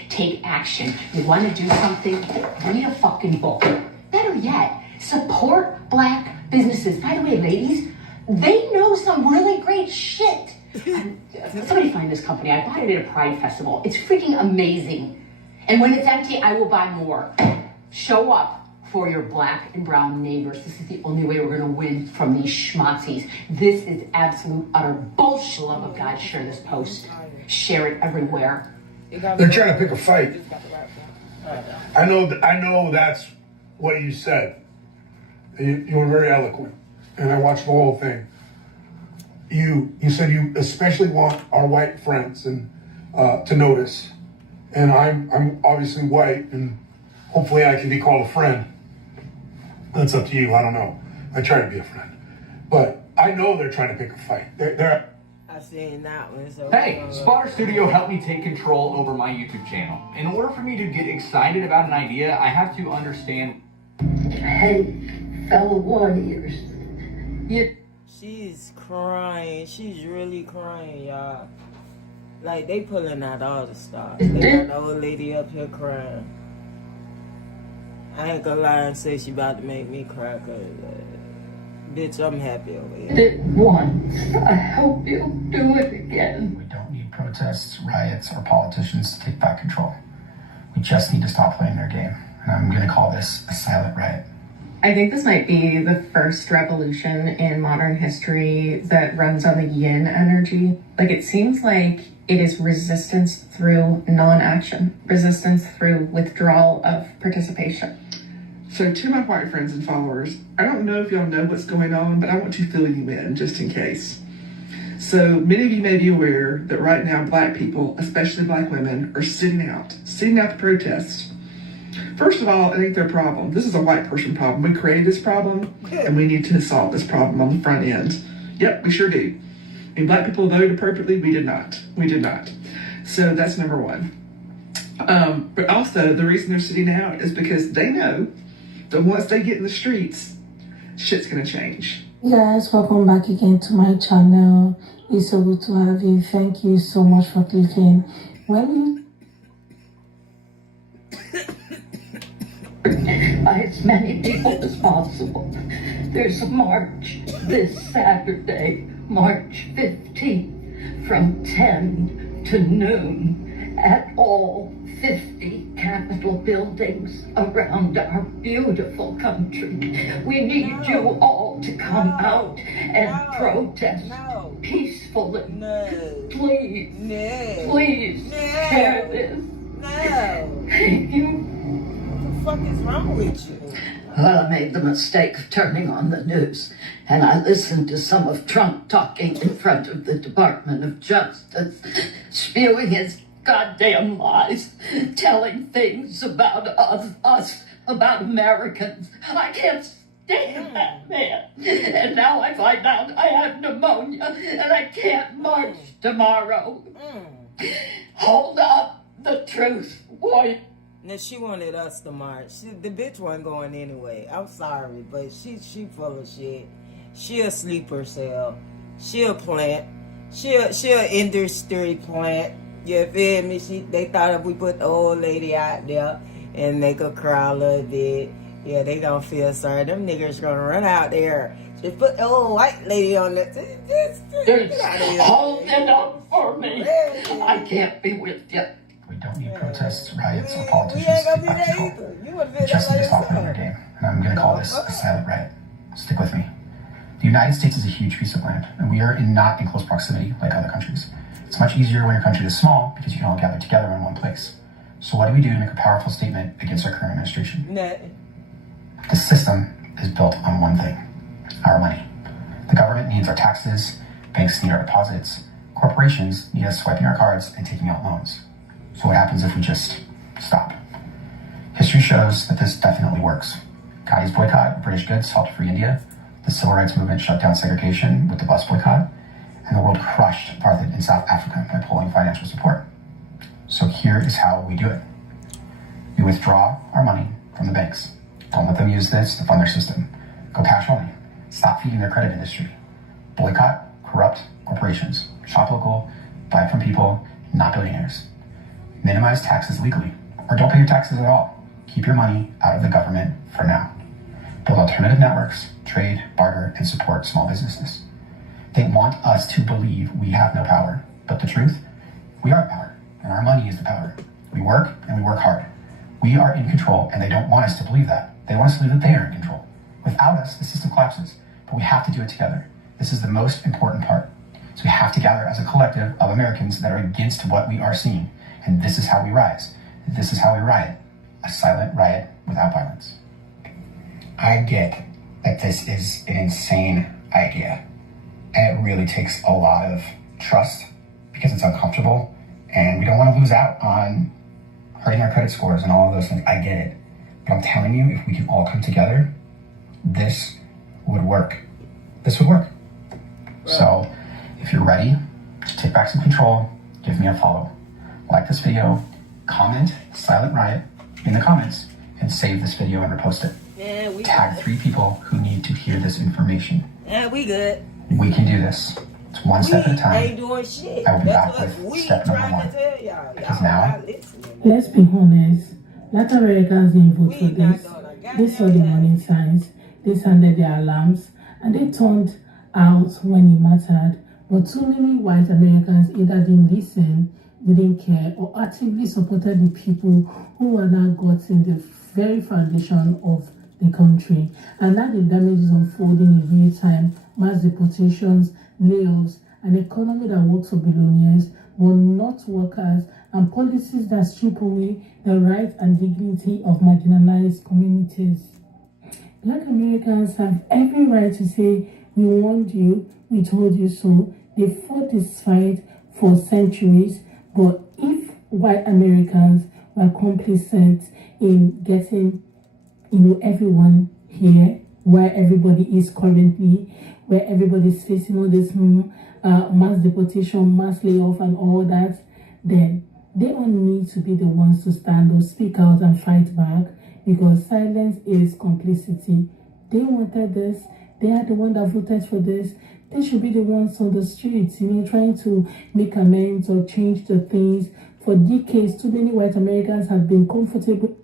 Take action. You want to do something? Read a fucking book. Better yet, support Black businesses. By the way, ladies, they know some really great shit. Somebody find this company. I bought it at a Pride Festival. It's freaking amazing. And when it's empty, I will buy more. Show up for your Black and brown neighbors. This is the only way we're going to win from these schmozzies. This is absolute, utter bullshit. Love of God, share this post. Share it everywhere. They're trying to pick a fight. I know that's what you said. You were very eloquent, and I watched the whole thing. You said you especially want our white friends and to notice, and I'm obviously white, and hopefully I can be called a friend. That's up to you. I don't know. I try to be a friend, but I know they're trying to pick a fight. They're I seen that one. So hey, Spotter Studio helped me take control over my YouTube channel. In order for me to get excited about an idea, I have to understand. Hey, fellow warriors. She's crying. She's really crying, y'all. Like, they pulling out all the stops. They got the old lady up here crying. I ain't gonna lie and say she about to make me cry, cause bitch, I'm happy over here. Did once. I hope you'll do it again. We don't need protests, riots, or politicians to take back control. We just need to stop playing their game. And I'm gonna call this a silent riot. I think this might be the first revolution in modern history that runs on the yin energy. Like, it seems like it is resistance through non-action, resistance through withdrawal of participation. So to my white friends and followers, I don't know if y'all know what's going on, but I want to fill you in just in case. So many of you may be aware that right now black people, especially black women, are sitting out to protest. First of all, it ain't their problem. This is a white person problem. We created this problem, and we need to solve this problem on the front end. Yep, we sure do. And black people voted appropriately. We did not. So that's number one. But also, the reason they're sitting out is because they know that once they get in the streets, shit's gonna change. Guys, welcome back again to my channel. It's so good to have you. Thank you so much for clicking. By as many people as possible. There's a march this Saturday, March 15th, from 10 to noon at all 50 Capitol buildings around our beautiful country. We need you all to come out and protest peacefully. Please, please share this. Thank you. What the fuck is wrong with you? Well, I made the mistake of turning on the news, and I listened to some of Trump talking in front of the Department of Justice, spewing his goddamn lies, telling things about us, about Americans. I can't stand that man. And now I find out I have pneumonia, and I can't march tomorrow. Hold up the truth, boy. Now she wanted us to march. The bitch wasn't going anyway. I'm sorry, but she full of shit. She a sleeper cell. She a plant. She a industry plant. You feel me? They thought if we put the old lady out there and make her cry a little bit, yeah, they gonna feel sorry. Them niggas gonna run out there. Just put the old white lady on the... Hold it up for me. I can't be with you. We don't need protests, riots, or politicians to take back control. We just need to stop playing their game. And I'm going to call this a silent riot. Stick with me. The United States is a huge piece of land, and we are not in close proximity like other countries. It's much easier when your country is small because you can all gather together in one place. So what do we do to make a powerful statement against our current administration? The system is built on one thing: our money. The government needs our taxes, banks need our deposits, corporations need us swiping our cards and taking out loans. So what happens if we just stop? History shows that this definitely works. Gandhi's boycott of British goods helped free India. The civil rights movement shut down segregation with the bus boycott. And the world crushed apartheid in South Africa by pulling financial support. So here is how we do it. We withdraw our money from the banks. Don't let them use this to fund their system. Go cash only. Stop feeding their credit industry. Boycott corrupt corporations. Shop local. Buy from people, not billionaires. Minimize taxes legally, or don't pay your taxes at all. Keep your money out of the government for now. Build alternative networks, trade, barter, and support small businesses. They want us to believe we have no power, but the truth, we are power, and our money is the power. We work, and we work hard. We are in control, and they don't want us to believe that. They want us to believe that they are in control. Without us, the system collapses, but we have to do it together. This is the most important part. So we have to gather as a collective of Americans that are against what we are seeing. And this is how we rise. This is how we riot. A silent riot without violence. I get that this is an insane idea. And it really takes a lot of trust because it's uncomfortable. And we don't want to lose out on hurting our credit scores and all of those things. I get it. But I'm telling you, if we can all come together, this would work. This would work. So if you're ready to take back some control, give me a follow. Like this video, comment Silent Riot in the comments, and save this video and repost it. Yeah, Tag 3 people who need to hear this information. Yeah, we good. We can do this. It's one step at a time. Ain't doing shit. I will be That's back what with step number 1. Because now, Let's be honest, Latin Americans didn't vote for this. They saw the warning signs, they sounded their alarms, and they turned out when it mattered. But too many white Americans either didn't listen, didn't care, or actively supported the people who were now in the very foundation of the country. And now the damage is unfolding in real time: mass deportations, layoffs, an economy that works for billionaires but not workers, and policies that strip away the rights and dignity of marginalized communities. Black Americans have every right to say, we warned you, we told you so. They fought this fight for centuries, but if white Americans were complicit in getting, everyone here, where everybody is currently, where everybody is facing all this mass deportation, mass layoff and all that, then they all need to be the ones to stand up, speak out and fight back, because silence is complicity. They wanted this. They are the one that voted for this. They should be the ones on the streets, trying to make amends or change the things. For decades, too many white Americans have been comfortable.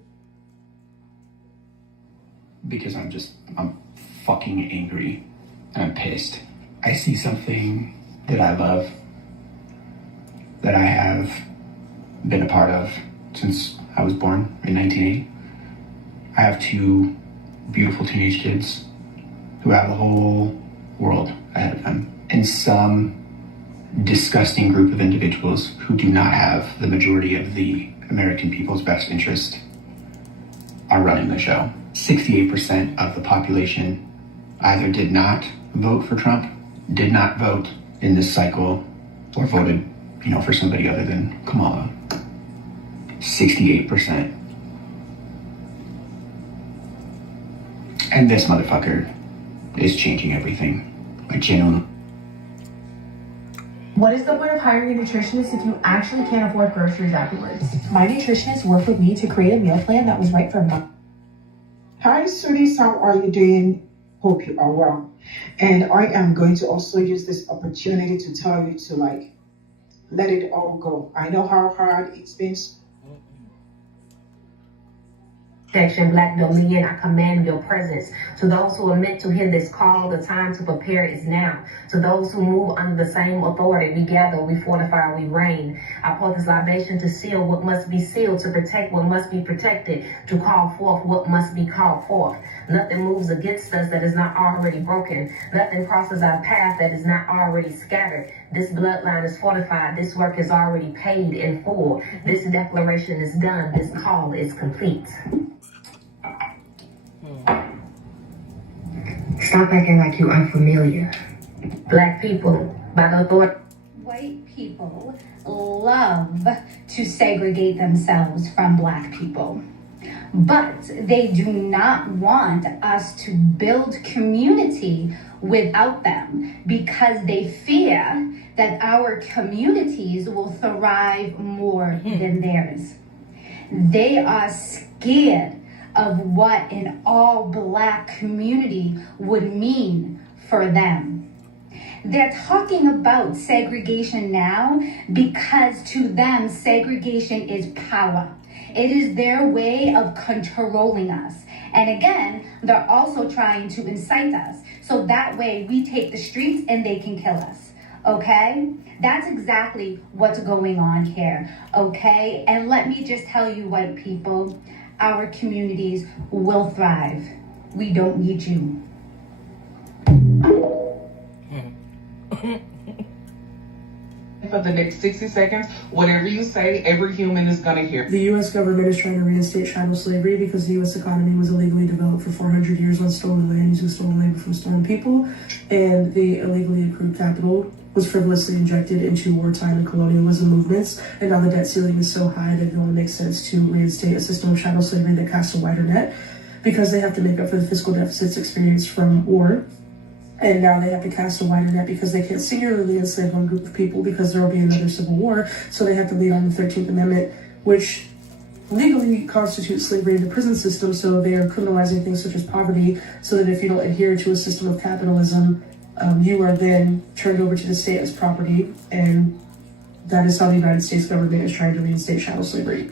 Because I'm fucking angry. I'm pissed. I see something that I love, that I have been a part of since I was born in 1980. I have 2 beautiful teenage kids who have the whole world ahead of them. And some disgusting group of individuals who do not have the majority of the American people's best interest are running the show. 68% of the population either did not vote for Trump, did not vote in this cycle, or voted, for somebody other than Kamala. 68%. And this motherfucker is changing everything. Like, genuinely. What is the point of hiring a nutritionist if you actually can't afford groceries afterwards? My nutritionist worked with me to create a meal plan that was right for me. Hi, sweeties, how are you doing? Hope you are well. And I am going to also use this opportunity to tell you to let it all go. I know how hard it's been. Section Black Dominion, I command your presence. To those who are meant to hear this call, the time to prepare is now. To those who move under the same authority, we gather, we fortify, we reign. I pour this libation to seal what must be sealed, to protect what must be protected, to call forth what must be called forth. Nothing moves against us that is not already broken. Nothing crosses our path that is not already scattered. This bloodline is fortified. This work is already paid in full. This declaration is done. This call is complete. Stop acting like you're unfamiliar. Black people, by the authority. White people love to segregate themselves from black people, but they do not want us to build community without them because they fear that our communities will thrive more than theirs. They are scared of what an all-black community would mean for them. They're talking about segregation now because to them, segregation is power. It is their way of controlling us. And again, they're also trying to incite us. So that way we take the streets and they can kill us. Okay? That's exactly what's going on here. Okay? And let me just tell you, white people, our communities will thrive. We don't need you. For the next 60 seconds, whatever you say, every human is going to hear. The U.S. government is trying to reinstate chattel slavery because the U.S. economy was illegally developed for 400 years on stolen land using stolen labor from stolen people, and the illegally accrued capital was frivolously injected into wartime and colonialism movements, and now the debt ceiling is so high that it only makes sense to reinstate a system of chattel slavery that casts a wider net because they have to make up for the fiscal deficits experienced from war. And now they have to cast a wider net because they can't singularly enslave one group of people because there will be another civil war. So they have to lean on the 13th Amendment, which legally constitutes slavery in the prison system. So they are criminalizing things such as poverty so that if you don't adhere to a system of capitalism, you are then turned over to the state as property. And that is how the United States government is trying to reinstate chattel slavery.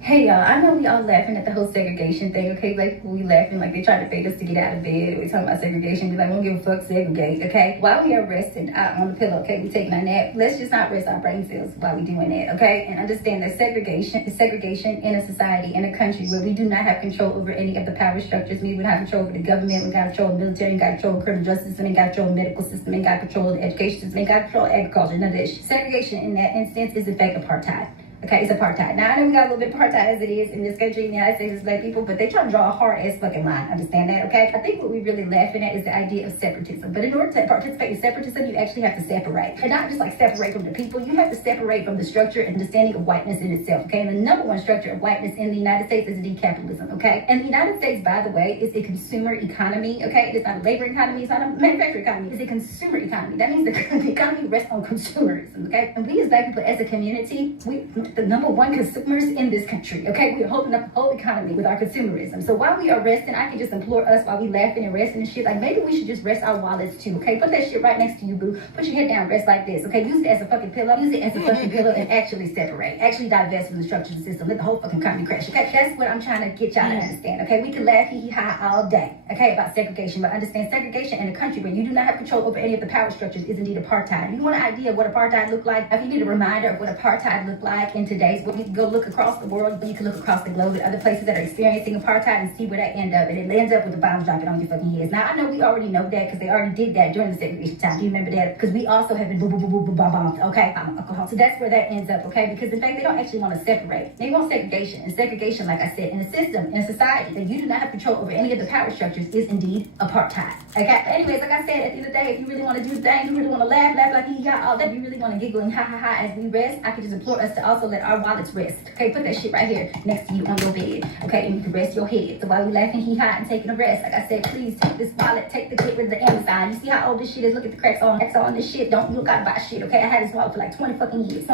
Hey y'all, I know we all laughing at the whole segregation thing, okay? Like, we laughing like they trying to bait us to get out of bed. We talking about segregation, we like, we don't give a fuck, segregate, okay? While we are resting out on the pillow, okay, we taking our nap, let's just not rest our brain cells while we doing that, okay? And understand that segregation is segregation in a society, in a country where we do not have control over any of the power structures. We don't have control over the government, we got control of the military, we got control of the criminal justice system, we got control of the medical system, we got control of the education system, we got control of agriculture, none of this. Segregation in that instance is in fact apartheid. Okay, it's apartheid. Now I know we got a little bit of apartheid as it is in this country, in the United States, as black people, but they try to draw a hard ass fucking line. Understand that, okay? I think what we're really laughing at is the idea of separatism. But in order to participate in separatism, you actually have to separate. And not just like separate from the people, you have to separate from the structure and understanding of whiteness in itself, okay? And the number one structure of whiteness in the United States is indeed capitalism, okay? And the United States, by the way, is a consumer economy, okay? It is not a labor economy, it's not a manufacturing economy, it's a consumer economy. That means the economy rests on consumerism, okay? And we as black people, as a community, we the number one consumers in this country, okay? We are holding up the whole economy with our consumerism. So while we are resting, I can just implore us while we laughing and resting and shit, like maybe we should just rest our wallets too, okay? Put that shit right next to you, boo. Put your head down, rest like this, okay? Use it as a fucking pillow. Use it as a fucking pillow and actually separate. Actually divest from the structure of the system. Let the whole fucking economy crash, okay? That's what I'm trying to get y'all to understand, okay? We can laugh hee-hee-ha all day, okay, about segregation, but understand segregation in a country where you do not have control over any of the power structures is indeed apartheid. You want an idea of what apartheid looked like? If you need a reminder of what apartheid looked like in today's world, you can go look across the world, you can look across the globe at other places that are experiencing apartheid and see where that ends up. And it ends up with the bombs dropping on your fucking heads. Now, I know we already know that because they already did that during the segregation time. Do you remember that? Because we also have been bombed, okay? Alcohol. So that's where that ends up, okay? Because in fact, they don't actually want to separate. They want segregation. And segregation, like I said, in a system, in a society that you do not have control over any of the power structures is indeed apartheid, okay? But anyways, like I said, at the end of the day, if you really want to do the thing, you really want to laugh like all that, you really want to giggle and ha as we rest, I can just implore us to also let our wallets rest, okay? Put that shit right here next to you on your bed, okay? And you can rest your head. So while we laughing and taking a rest, like I said, please take this wallet, get rid of the Amazon. You see how old this shit is? Look at the cracks on this shit. You don't gotta buy shit, okay? I had this wallet for like 20 fucking years,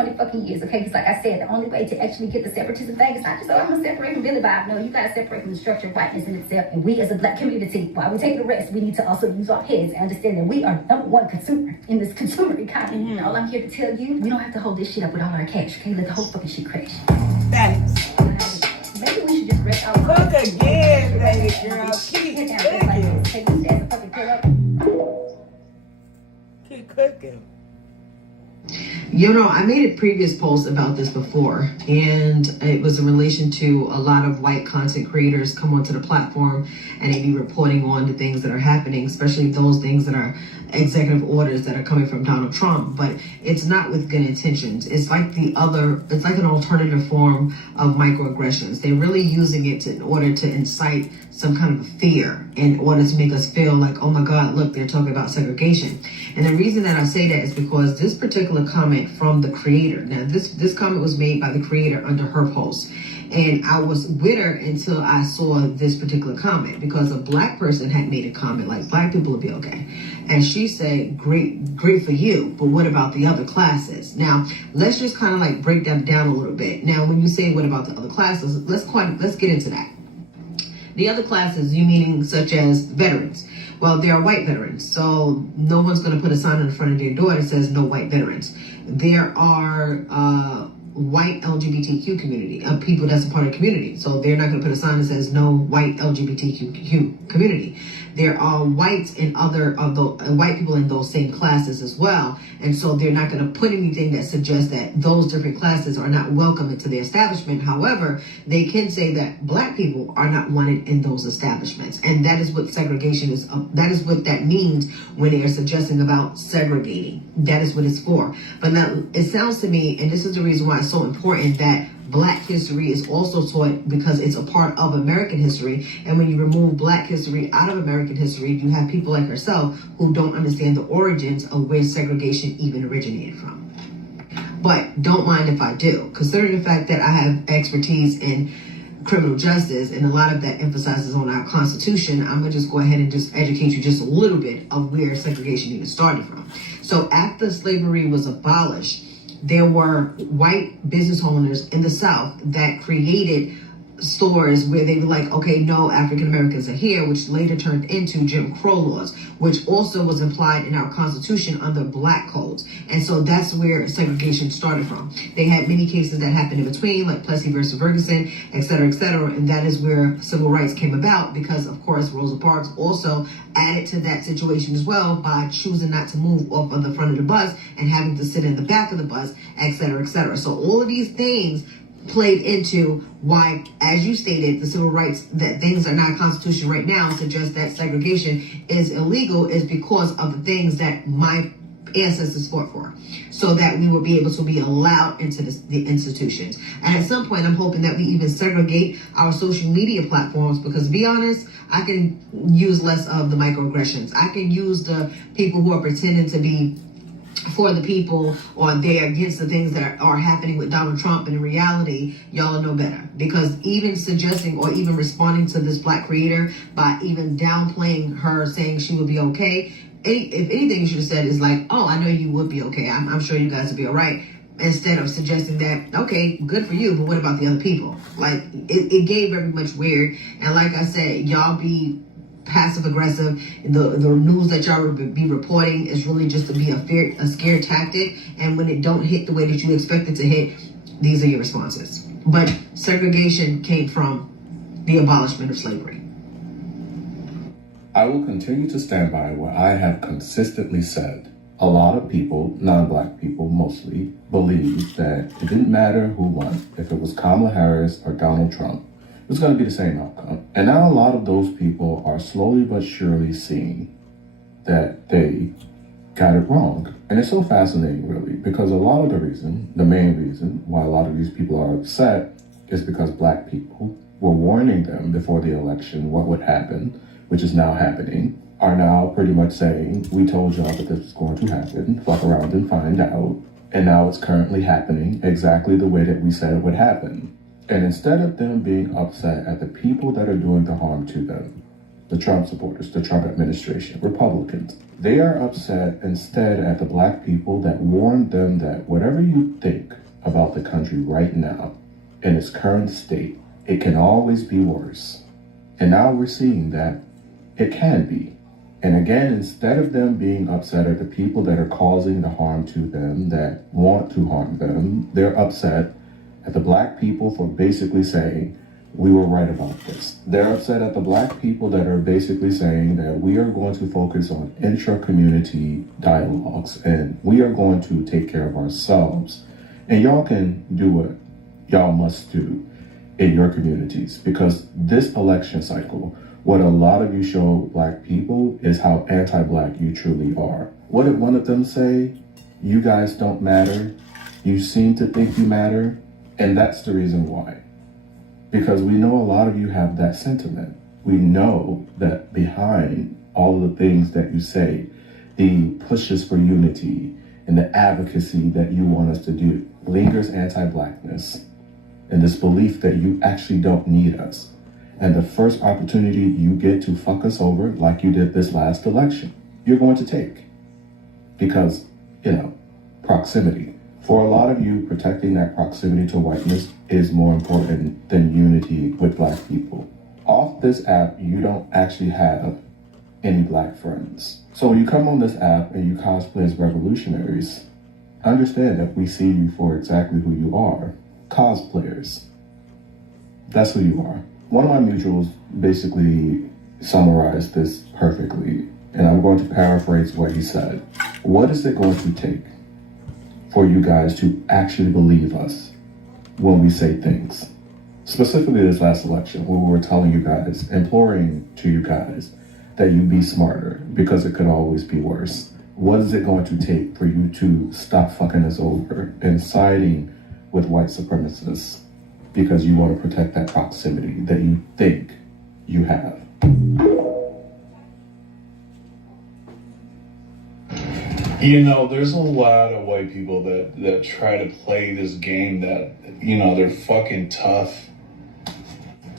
okay? Because like I said, the only way to actually get the separatism thing is not just, I'm gonna separate from Billy Bob. No, you gotta separate from the structure of whiteness in itself. And we as a black community, while we take the rest, we need to also use our heads and understand that we are number one consumer in this consumer economy. And all I'm here to tell you, we don't have to hold this shit up with all our cash, okay? Let the whole fucking shit crash. Thanks. Maybe we should just rest our cook again, baby girl. Keep cooking. You know, I made a previous post about this before, and it was in relation to a lot of white content creators come onto the platform and they be reporting on the things that are happening, especially those things that are executive orders that are coming from Donald Trump, but it's not with good intentions. It's like it's like an alternative form of microaggressions. They're really using it in order to incite some kind of fear in order to make us feel like, oh my God, look, they're talking about segregation. And the reason that I say that is because this particular comment from the creator, now this comment was made by the creator under her post. And I was with her until I saw this particular comment, because a black person had made a comment like, black people will be okay. And she said, great for you, but what about the other classes? Now, let's just kind of like break that down a little bit. Now, when you say what about the other classes, let's get into that. The other classes, you meaning such as veterans. Well, they are white veterans, so no one's going to put a sign in front of their door that says no white veterans. There are white LGBTQ community, people that's a part of the community. So they're not going to put a sign that says no white LGBTQ community. There are whites and other of the white people in those same classes as well. And so they're not going to put anything that suggests that those different classes are not welcome into the establishment. However, they can say that black people are not wanted in those establishments. And that is what segregation is. That is what that means when they are suggesting about segregating. That is what it's for. But now it sounds to me, and this is the reason why it's so important that Black history is also taught, because it's a part of American history. And when you remove Black history out of American history, you have people like herself who don't understand the origins of where segregation even originated from. But don't mind if I do, considering the fact that I have expertise in criminal justice and a lot of that emphasizes on our Constitution. I'm going to just go ahead and just educate you just a little bit of where segregation even started from. So after slavery was abolished, there were white business owners in the South that created stores where they were like, okay, no African Americans are here, which later turned into Jim Crow laws, which also was implied in our Constitution under Black codes. And so that's where segregation started from. They had many cases that happened in between, like Plessy versus Ferguson, et cetera, and that is where civil rights came about, because of course Rosa Parks also added to that situation as well by choosing not to move off of the front of the bus and having to sit in the back of the bus, et cetera, et cetera. So all of these things played into why, as you stated, the civil rights, that things are not constitutional right now, suggest that segregation is illegal, is because of the things that my ancestors fought for, so that we will be able to be allowed into the institutions. And at some point, I'm hoping that we even segregate our social media platforms, because to be honest, I can use less of the microaggressions. I can use the people who are pretending to be for the people, or they're against the things that are happening with Donald Trump, and in reality, y'all know better. Because even suggesting or even responding to this black creator by even downplaying her, saying she would be okay, if anything you should have said is like, oh, I know you would be okay. I'm sure you guys would be all right. Instead of suggesting that, okay, good for you, but what about the other people? Like, it gave very much weird. And like I said, y'all be passive aggressive. The news that y'all would be reporting is really just to be a scare tactic. And when it don't hit the way that you expect it to hit, these are your responses. But segregation came from the abolishment of slavery. I will continue to stand by what I have consistently said. A lot of people, non-black people mostly, believe that it didn't matter who won, if it was Kamala Harris or Donald Trump. It was going to be the same outcome. And now a lot of those people are slowly but surely seeing that they got it wrong. And it's so fascinating, really, because a lot of the main reason why a lot of these people are upset is because black people were warning them before the election what would happen, which is now happening, are now pretty much saying, we told y'all that this was going to happen, fuck around and find out. And now it's currently happening exactly the way that we said it would happen. And instead of them being upset at the people that are doing the harm to them, the Trump supporters, the Trump administration, Republicans, they are upset instead at the black people that warned them that whatever you think about the country right now, in its current state, it can always be worse. And now we're seeing that it can be. And again, instead of them being upset at the people that are causing the harm to them, that want to harm them, they're upset at the black people for basically saying, we were right about this. They're upset at the black people that are basically saying that we are going to focus on intra-community dialogues and we are going to take care of ourselves. And y'all can do what y'all must do in your communities, because this election cycle, what a lot of you show black people is how anti-black you truly are. What did one of them say? You guys don't matter. You seem to think you matter. And that's the reason why. Because we know a lot of you have that sentiment. We know that behind all of the things that you say, the pushes for unity and the advocacy that you want us to do, lingers anti-blackness and this belief that you actually don't need us. And the first opportunity you get to fuck us over, like you did this last election, you're going to take. Because, proximity. For a lot of you, protecting that proximity to whiteness is more important than unity with black people. Off this app, you don't actually have any black friends. So when you come on this app and you cosplay as revolutionaries, understand that we see you for exactly who you are. Cosplayers. That's who you are. One of my mutuals basically summarized this perfectly, and I'm going to paraphrase what he said. What is it going to take for you guys to actually believe us when we say things? Specifically this last election, where we were telling you guys, imploring to you guys that you be smarter because it could always be worse. What is it going to take for you to stop fucking us over and siding with white supremacists because you want to protect that proximity that you think you have? There's a lot of white people that try to play this game that, they're fucking tough.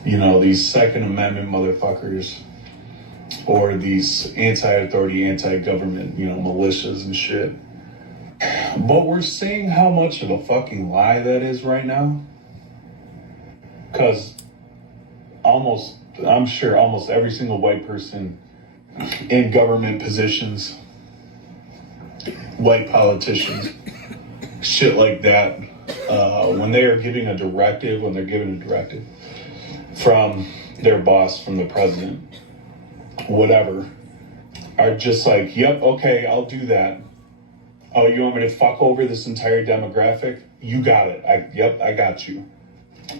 These Second Amendment motherfuckers, or these anti-authority, anti-government, militias and shit. But we're seeing how much of a fucking lie that is right now. Because I'm sure almost every single white person in government positions, white politicians, shit like that, when they're giving a directive from their boss, from the president, whatever, are just like, yep, okay, I'll do that. Oh, you want me to fuck over this entire demographic? You got it. I got you.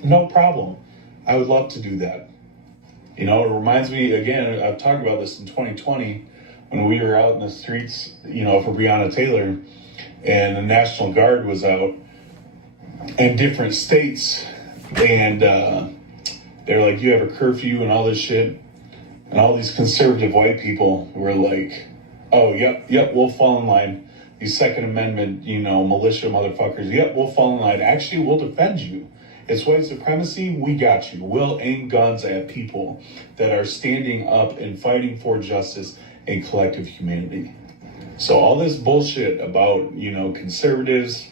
No problem. I would love to do that. It reminds me, again, I've talked about this in 2020, when we were out in the streets, you know, for Breonna Taylor, and the National Guard was out in different states, and they were like, you have a curfew and all this shit. And all these conservative white people were like, oh, yep, we'll fall in line. These Second Amendment, you know, militia motherfuckers, yep, we'll fall in line. Actually, we'll defend you. It's white supremacy, we got you. We'll aim guns at people that are standing up and fighting for justice and collective humanity. So all this bullshit about, you know, conservatives,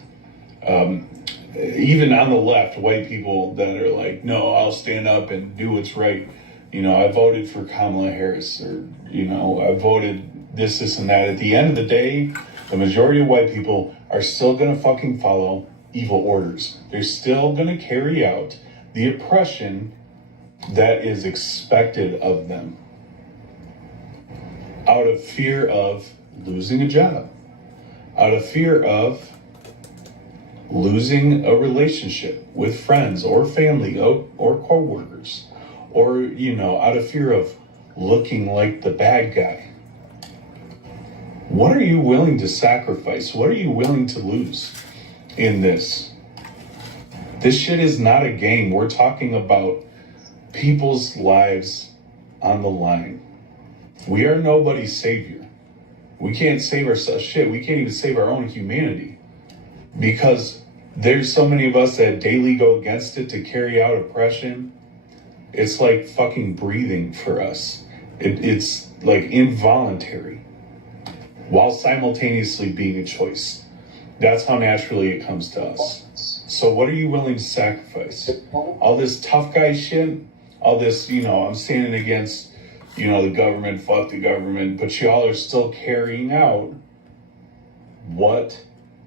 even on the left, white people that are like, no, I'll stand up and do what's right. You know, I voted for Kamala Harris, or, you know, I voted this, and that. At the end of the day, the majority of white people are still going to fucking follow evil orders. They're still going to carry out the oppression that is expected of them out of fear of losing a job, out of fear of losing a relationship with friends or family or co-workers, or, you know, out of fear of looking like the bad guy. What are you willing to sacrifice? What are you willing to lose in this? This shit is not a game. We're talking about people's lives on the line. We are nobody's savior. We can't save ourselves. Shit, we can't even save our own humanity, because there's so many of us that daily go against it to carry out oppression. It's like fucking breathing for us. It's like involuntary, while simultaneously being a choice. That's how naturally it comes to us. So what are you willing to sacrifice? All this tough guy shit, all this, you know, I'm standing against, you know, the government, fuck the government, but y'all are still carrying out what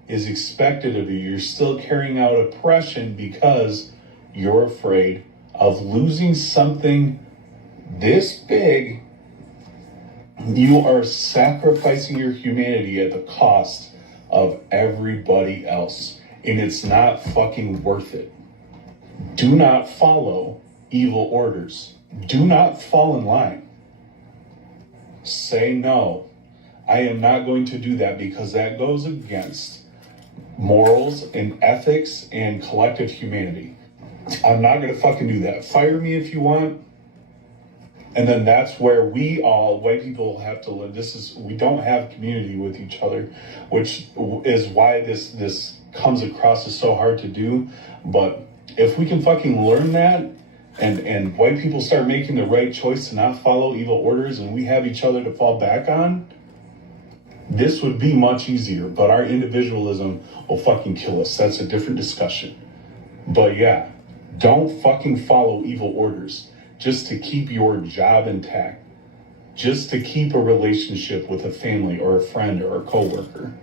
is expected of you. You're still carrying out oppression because you're afraid of losing something this big. You are sacrificing your humanity at the cost of everybody else, and it's not fucking worth it. Do not follow evil orders. Do not fall in line. Say no. I am not going to do that, because that goes against morals and ethics and collective humanity. I'm not going to fucking do that. Fire me if you want. And then that's where we all, white people, have to live. We don't have community with each other, which is why this comes across as so hard to do. But if we can fucking learn that, and white people start making the right choice to not follow evil orders, and we have each other to fall back on, this would be much easier. But our individualism will fucking kill us. That's a different discussion. But yeah, don't fucking follow evil orders just to keep your job intact, just to keep a relationship with a family or a friend or a coworker.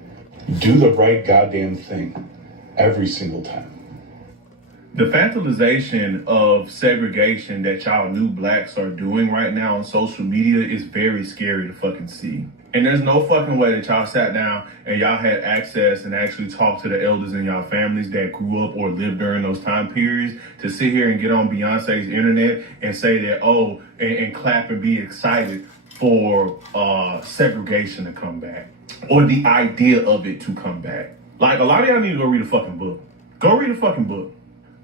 Do the right goddamn thing every single time. The fantasization of segregation that y'all new blacks are doing right now on social media is very scary to fucking see. And there's no fucking way that y'all sat down and y'all had access and actually talked to the elders in y'all families that grew up or lived during those time periods to sit here and get on Beyonce's internet and say that, oh, and clap and be excited for segregation to come back, or the idea of it to come back. Like, a lot of y'all need to go read a fucking book. Go read a fucking book.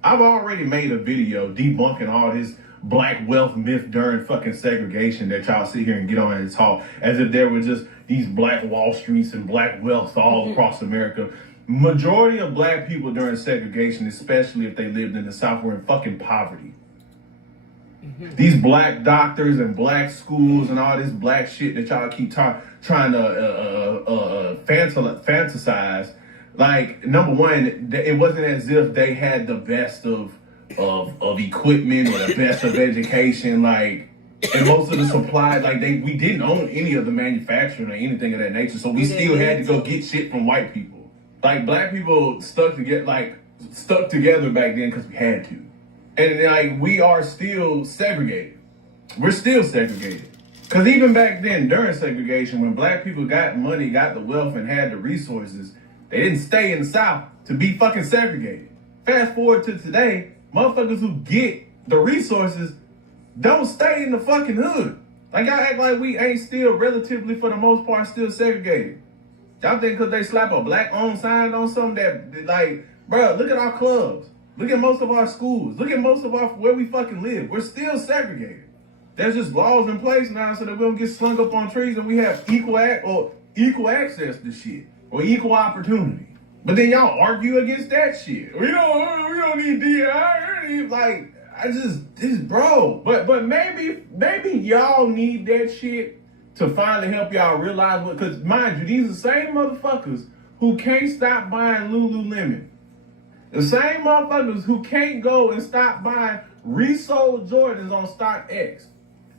I've already made a video debunking all this black wealth myth during fucking segregation that y'all sit here and get on and talk as if there were just these black Wall Streets and black wealth all across America. Majority of black people during segregation, especially if they lived in the South, were in fucking poverty. These black doctors and black schools and all this black shit that y'all keep trying to fantasize. Like, number one, it wasn't as if they had the best of equipment or the best of education. Like, and most of the supplies, like, we didn't own any of the manufacturing or anything of that nature. So we still had to go get shit from white people. Like, black people stuck together back then because we had to. And like, we are still segregated. We're still segregated. Because even back then, during segregation, when black people got money, got the wealth, and had the resources, they didn't stay in the South to be fucking segregated. Fast forward to today, motherfuckers who get the resources don't stay in the fucking hood. Like, y'all act like we ain't still relatively, for the most part, still segregated. Y'all think because they slap a black-owned sign on something that, like, bro, look at our clubs. Look at most of our schools. Look at most of where we fucking live. We're still segregated. There's just laws in place now so that we don't get slung up on trees and we have equal access to shit or equal opportunity. But then y'all argue against that shit. We don't need DI. Like, bro. But maybe y'all need that shit to finally help y'all realize what. Because mind you, these are the same motherfuckers who can't stop buying Lululemon. The same motherfuckers who can't go and stop buying resold Jordans on StockX.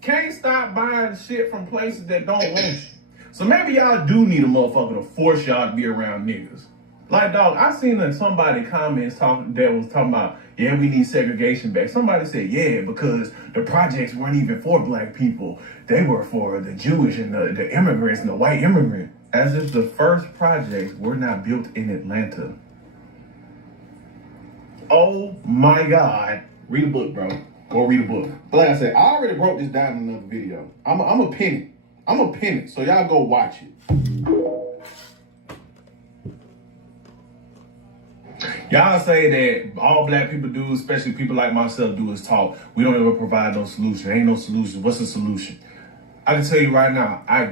Can't stop buying shit from places that don't want you. So maybe y'all do need a motherfucker to force y'all to be around niggas. Like, dog, I seen that somebody comments that was talking about, yeah, we need segregation back. Somebody said, yeah, because the projects weren't even for black people. They were for the Jewish and the immigrants and the white immigrant. As if the first projects were not built in Atlanta. Oh my God. Read a book, bro. Go read a book. But like I said, I already broke this down in another video. I'm a pin it. So y'all go watch it. Y'all say that all black people do, especially people like myself, do is talk. We don't ever provide no solution. Ain't no solution. What's the solution? I can tell you right now, I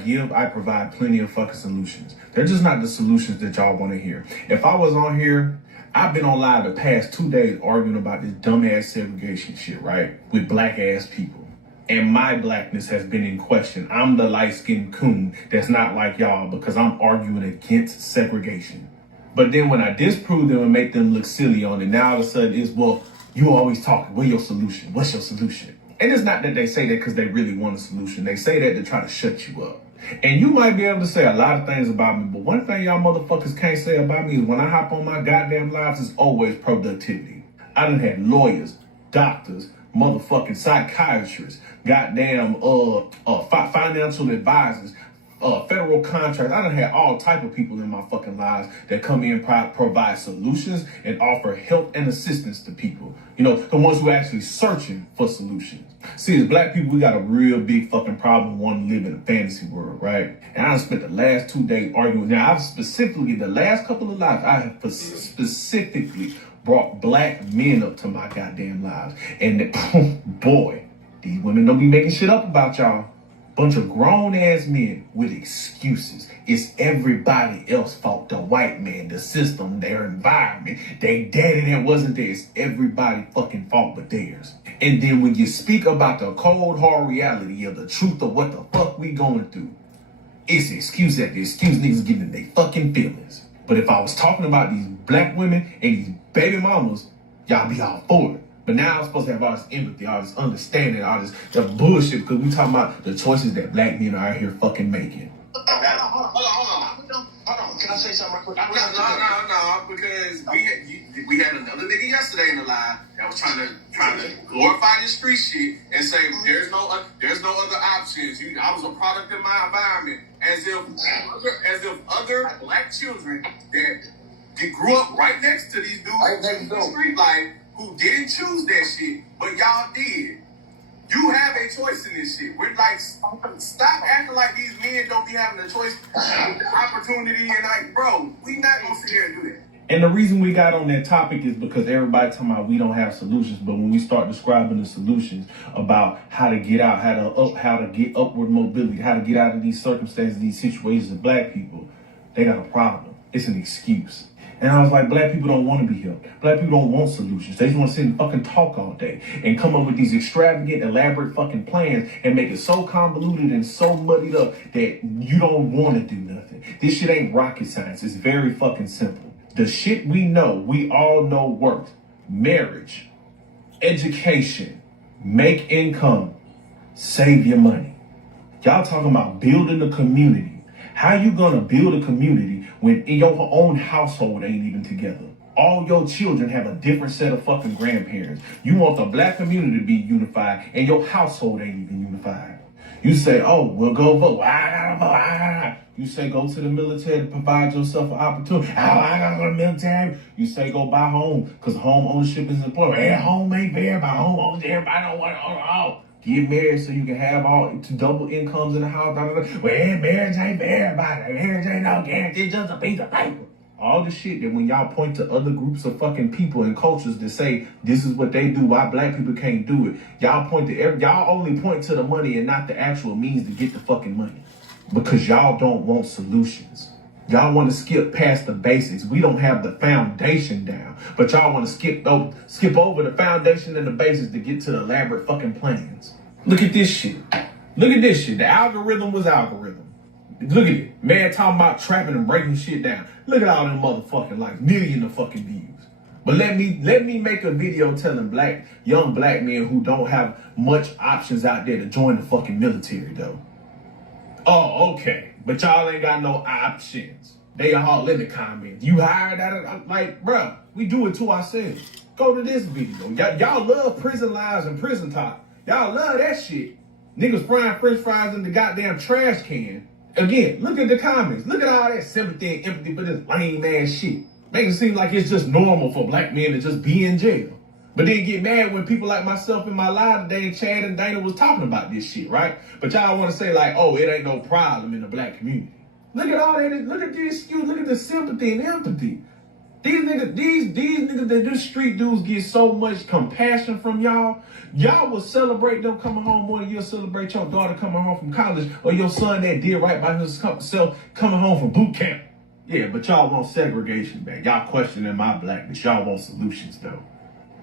provide plenty of fucking solutions. They're just not the solutions that y'all want to hear. If I was on here, I've been on live the past 2 days arguing about this dumbass segregation shit, right? With black ass people. And my blackness has been in question. I'm the light-skinned coon that's not like y'all because I'm arguing against segregation. But then when I disprove them and make them look silly on it, now all of a sudden it's, well, you always talking. What's your solution? What's your solution? And it's not that they say that because they really want a solution. They say that to try to shut you up. And you might be able to say a lot of things about me, but one thing y'all motherfuckers can't say about me is when I hop on my goddamn lives, it's always productivity. I done had lawyers, doctors, motherfucking psychiatrists, goddamn financial advisors, federal contracts. I done had all type of people in my fucking lives that come in and provide solutions and offer help and assistance to people. You know, the ones who are actually searching for solutions. See, as black people, we got a real big fucking problem wanting to live in a fantasy world, right? And I spent the last 2 days arguing. Now, I've specifically, the last couple of lives, I have specifically brought black men up to my goddamn lives. And boy, these women don't be making shit up about y'all. Bunch of grown-ass men with excuses. It's everybody else's fault. The white man, the system, their environment, they daddy that wasn't there. It's everybody fucking fault but theirs. And then when you speak about the cold, hard reality of the truth of what the fuck we going through, it's excuse after excuse, niggas getting in their fucking feelings. But if I was talking about these black women and these baby mamas, y'all be all for it. But now I'm supposed to have all this empathy, all this understanding, all this bullshit, because we talking about the choices that black men are out here fucking making. Hold on. Can I say something real quick? No, because we had another nigga yesterday in the live that was trying to glorify this free shit and say there's no other options. I was a product of my environment, as if other black children that grew up right next to these dudes in the street life who didn't choose that shit, but y'all did. You have a choice in this shit. We're like, stop acting like these men don't be having a choice, opportunity, and like, bro, we not gonna sit here and do that. And the reason we got on that topic is because everybody talking about we don't have solutions, but when we start describing the solutions about how to get out, how to get upward mobility, how to get out of these circumstances, these situations of black people, they got a problem. It's an excuse. And I was like, black people don't want to be helped. Black people don't want solutions. They just want to sit and fucking talk all day and come up with these extravagant, elaborate fucking plans and make it so convoluted and so muddied up that you don't want to do nothing. This shit ain't rocket science. It's very fucking simple. The shit we all know works. Marriage, education, make income, save your money. Y'all talking about building a community. How you gonna build a community when your own household ain't even together? All your children have a different set of fucking grandparents. You want the black community to be unified and your household ain't even unified. You say, oh, we'll go vote. I gotta vote. You say go to the military to provide yourself an opportunity. I gotta go to the military. You say go buy home because home ownership is important. Hey, home ain't for everybody. Home ownership, everybody don't want to own a home. Get married so you can have all double incomes in the house. Blah, blah, blah. Well, marriage ain't for everybody. Marriage ain't no guarantee, it's just a piece of paper. All the shit that when y'all point to other groups of fucking people and cultures that say this is what they do, why black people can't do it. Y'all only point to the money and not the actual means to get the fucking money. Because y'all don't want solutions. Y'all want to skip past the basics. We don't have the foundation down. But y'all want to skip over the foundation and the basics to get to the elaborate fucking plans. Look at this shit. Look at this shit. The algorithm was algorithm. Look at it. Man talking about trapping and breaking shit down. Look at all them motherfucking likes. Millions of fucking views. But let me make a video telling young black men who don't have much options out there to join the fucking military though. Oh, okay. But y'all ain't got no options. They all in the comments. You hired at it? I'm like, bro, we do it to ourselves. Go to this video. Y'all love prison lives and prison talk. Y'all love that shit. Niggas frying french fries in the goddamn trash can. Again, look at the comments. Look at all that sympathy and empathy for this lame ass shit. Makes it seem like it's just normal for black men to just be in jail. But then get mad when people like myself in my live today and Chad and Dana was talking about this shit, right? But y'all want to say like, oh, it ain't no problem in the black community. Look at all that. Look at the excuse. Look at the sympathy and empathy. These niggas that do street dudes get so much compassion from y'all. Y'all will celebrate them coming home more than you'll celebrate your daughter coming home from college or your son that did right by himself coming home from boot camp. Yeah, but y'all want segregation back. Y'all questioning my blackness. Y'all want solutions though.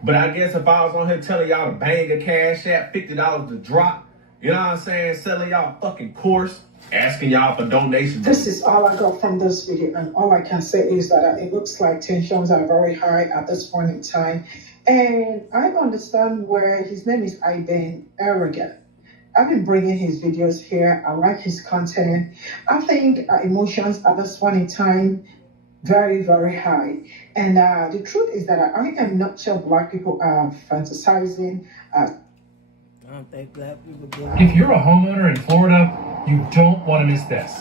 But I guess if I was on here telling y'all to bang a cash app, $50 to drop, you know what I'm saying? Selling y'all a fucking course, asking y'all for donations. This is all I got from this video, and all I can say is that it looks like tensions are very high at this point in time. And I understand where his name is Iben Arrogant. I've been bringing his videos here. I like his content. I think emotions at this point in time very, very high. And the truth is that I am not sure black people are fantasizing. I don't think black people do. If you're a homeowner in Florida, you don't want to miss this.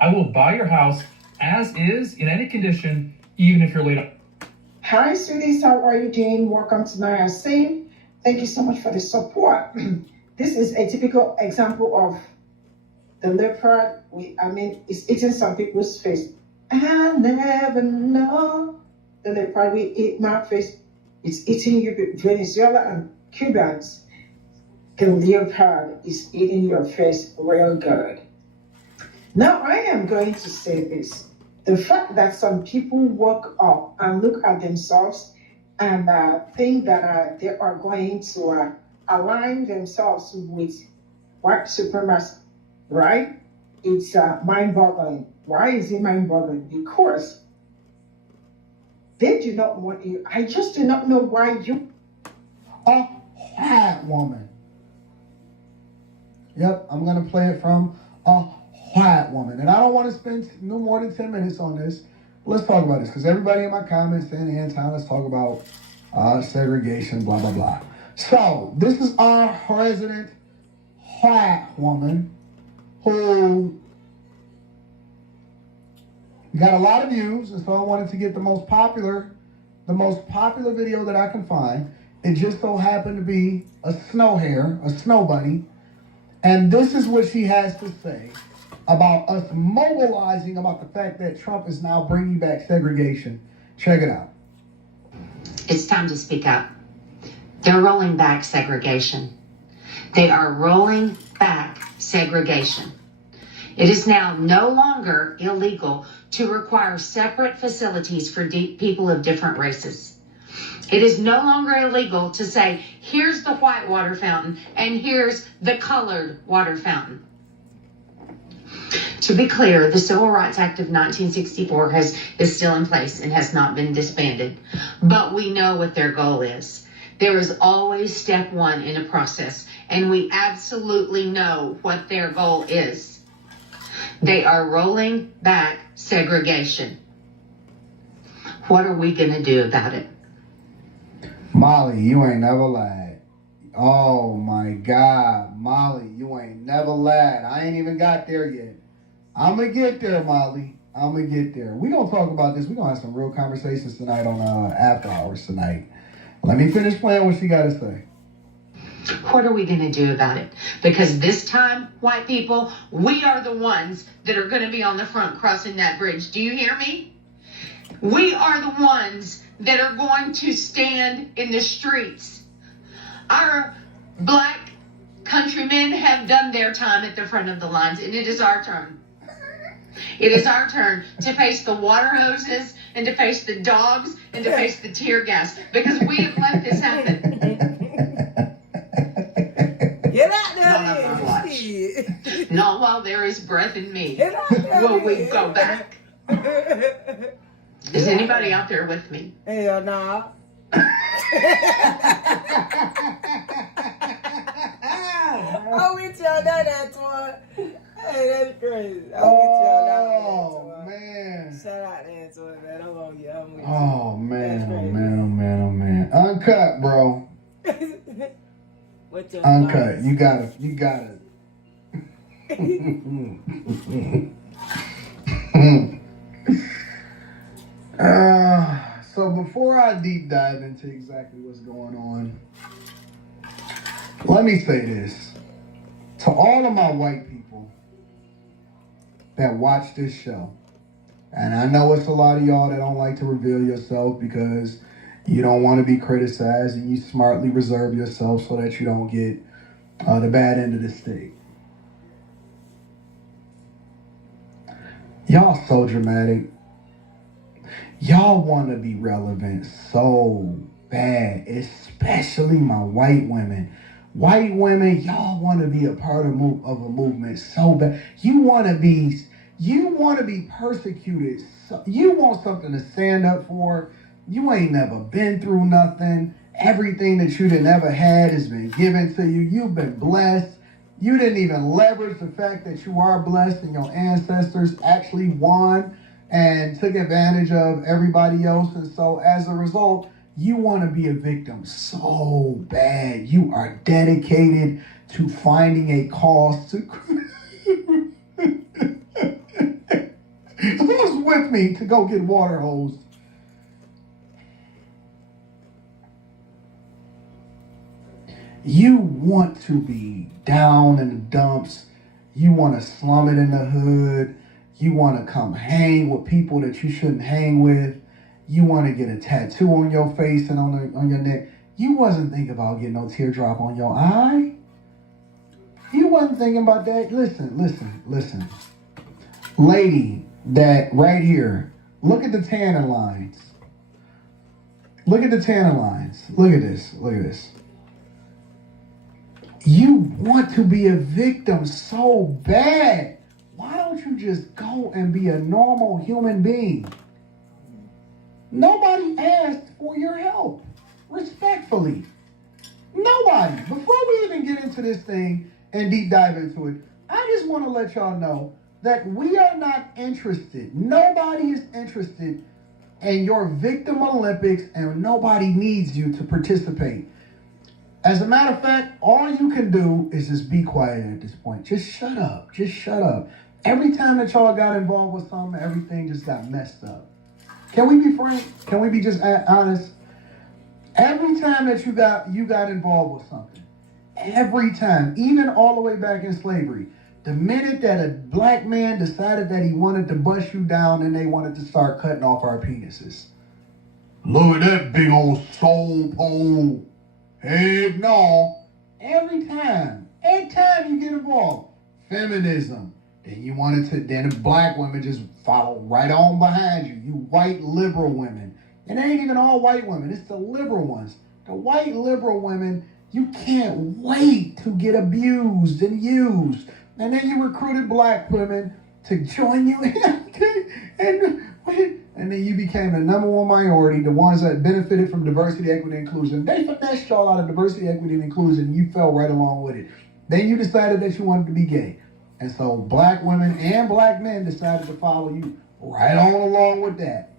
I will buy your house as is in any condition, even if you're late up. Hi, sweeties. How are you doing? Welcome to Naya Singh. Thank you so much for the support. This is a typical example of the leopard. It's eating some people's face. I never know. The leopard will eat my face. It's eating you, Venezuela and Cubans. The leopard is eating your face real good. Now, I am going to say this. The fact that some people walk up and look at themselves and think that they are going to align themselves with white supremacy, right? It's mind-boggling. Why is it mind-boggling? Because they do not want you. I just do not know why you... A white woman. Yep, I'm going to play it from a white woman. And I don't want to spend no more than 10 minutes on this. Let's talk about this, because everybody in my comments saying, Anton, let's talk about segregation, blah, blah, blah. So, this is our resident white woman who got a lot of views, and so I wanted to get the most popular video that I can find. It just so happened to be a snow hare, a snow bunny, and this is what she has to say about us mobilizing about the fact that Trump is now bringing back segregation. Check it out. It's time to speak up. They're rolling back segregation. They are rolling back segregation. It is now no longer illegal to require separate facilities for people of different races. It is no longer illegal to say, here's the white water fountain and here's the colored water fountain. To be clear, the Civil Rights Act of 1964 is still in place and has not been disbanded. But we know what their goal is. There is always step one in a process, and we absolutely know what their goal is. They are rolling back segregation. What are we going to do about it? Molly, you ain't never lied. Oh my God, Molly, you ain't never lied. I ain't even got there yet. I'm going to get there, Molly. I'm going to get there. We're going to talk about this. We're going to have some real conversations tonight on After Hours tonight. Let me finish playing what she got to say. What are we going to do about it? Because this time, white people, we are the ones that are going to be on the front crossing that bridge. Do you hear me? We are the ones that are going to stand in the streets. Our black countrymen have done their time at the front of the lines, and it is our turn. It is our turn to face the water hoses and to face the dogs and to face the tear gas, because we have let this happen. Get out there. Not on my watch. Not while there is breath in me will we go back. Is anybody out there with me? Hell nah. I'm with you on that one. Hey, that's crazy. I'm with you on that one. Man. Shout out to Antoine, man. I'm on you. I'm with you. Oh man. Uncut, bro. What's your Uncut. advice? You gotta. So before I deep dive into exactly what's going on, let me say this to all of my white people that watch this show. And I know it's a lot of y'all that don't like to reveal yourself because you don't want to be criticized, and you smartly reserve yourself so that you don't get the bad end of the stick. Y'all so dramatic. Y'all want to be relevant so bad, especially my white women. White women, y'all want to be a part of a movement so bad. You want to be persecuted. You want something to stand up for. You ain't never been through nothing. Everything that you done ever had has been given to you. You've been blessed. You didn't even leverage the fact that you are blessed and your ancestors actually won and took advantage of everybody else. And so as a result, you want to be a victim so bad. You are dedicated to finding a cause to... Who's with me to go get water hosed? You want to be down in the dumps. You want to slum it in the hood. You want to come hang with people that you shouldn't hang with. You want to get a tattoo on your face and on your neck. You wasn't thinking about getting no teardrop on your eye. You wasn't thinking about that. Listen. Lady, that right here, look at the tanning lines. Look at the tanning lines. Look at this. You want to be a victim so bad. Why don't you just go and be a normal human being? Nobody asked for your help. Respectfully. Nobody. Before we even get into this thing and deep dive into it, I just want to let y'all know that we are not interested. Nobody is interested in your victim Olympics, and nobody needs you to participate. As a matter of fact, all you can do is just be quiet at this point. Just shut up. Every time that y'all got involved with something, everything just got messed up. Can we be frank? Can we be just honest? Every time that you got involved with something, every time, even all the way back in slavery, the minute that a black man decided that he wanted to bust you down, and they wanted to start cutting off our penises. Look at that big old soul pole. Heck no. Every time you get involved, feminism. Then the black women just follow right on behind you. You white liberal women. And it ain't even all white women. It's the liberal ones. The white liberal women, you can't wait to get abused and used. And then you recruited black women to join you. And then you became the number one minority, the ones that benefited from diversity, equity, and inclusion. They finessed y'all out of diversity, equity, and inclusion, and you fell right along with it. Then you decided that you wanted to be gay. And so black women and black men decided to follow you right on along with that.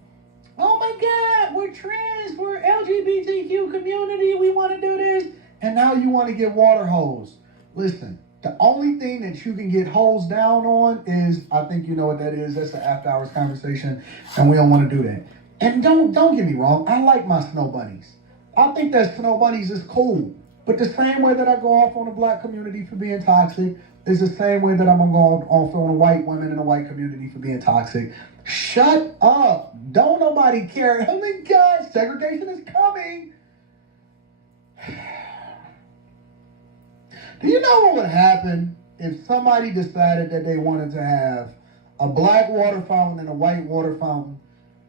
Oh my God, we're trans, we're LGBTQ community, we want to do this. And now you want to get water hosed. Listen, the only thing that you can get hosed down on is, I think you know what that is, that's an after hours conversation, and we don't want to do that. And don't get me wrong, I like my snow bunnies. I think that snow bunnies is cool. But the same way that I go off on the black community for being toxic is the same way that I'm going to go off on white women in the white community for being toxic. Shut up. Don't nobody care. Oh my God, segregation is coming. Do you know what would happen if somebody decided that they wanted to have a black water fountain and a white water fountain?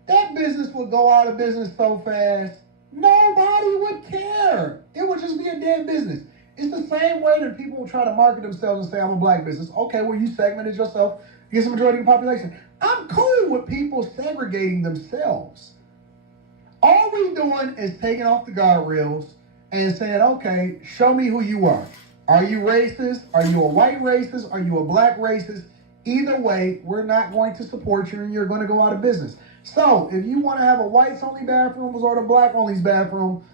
That business would go out of business so fast, nobody would care. It would just be a dead business. It's the same way that people will try to market themselves and say, I'm a black business. Okay, well, you segmented yourself against the majority of the population. I'm cool with people segregating themselves. All we doing is taking off the guardrails and saying, okay, show me who you are. Are you racist? Are you a white racist? Are you a black racist? Either way, we're not going to support you and you're going to go out of business. So if you want to have a whites-only bathroom or the black-only bathroom,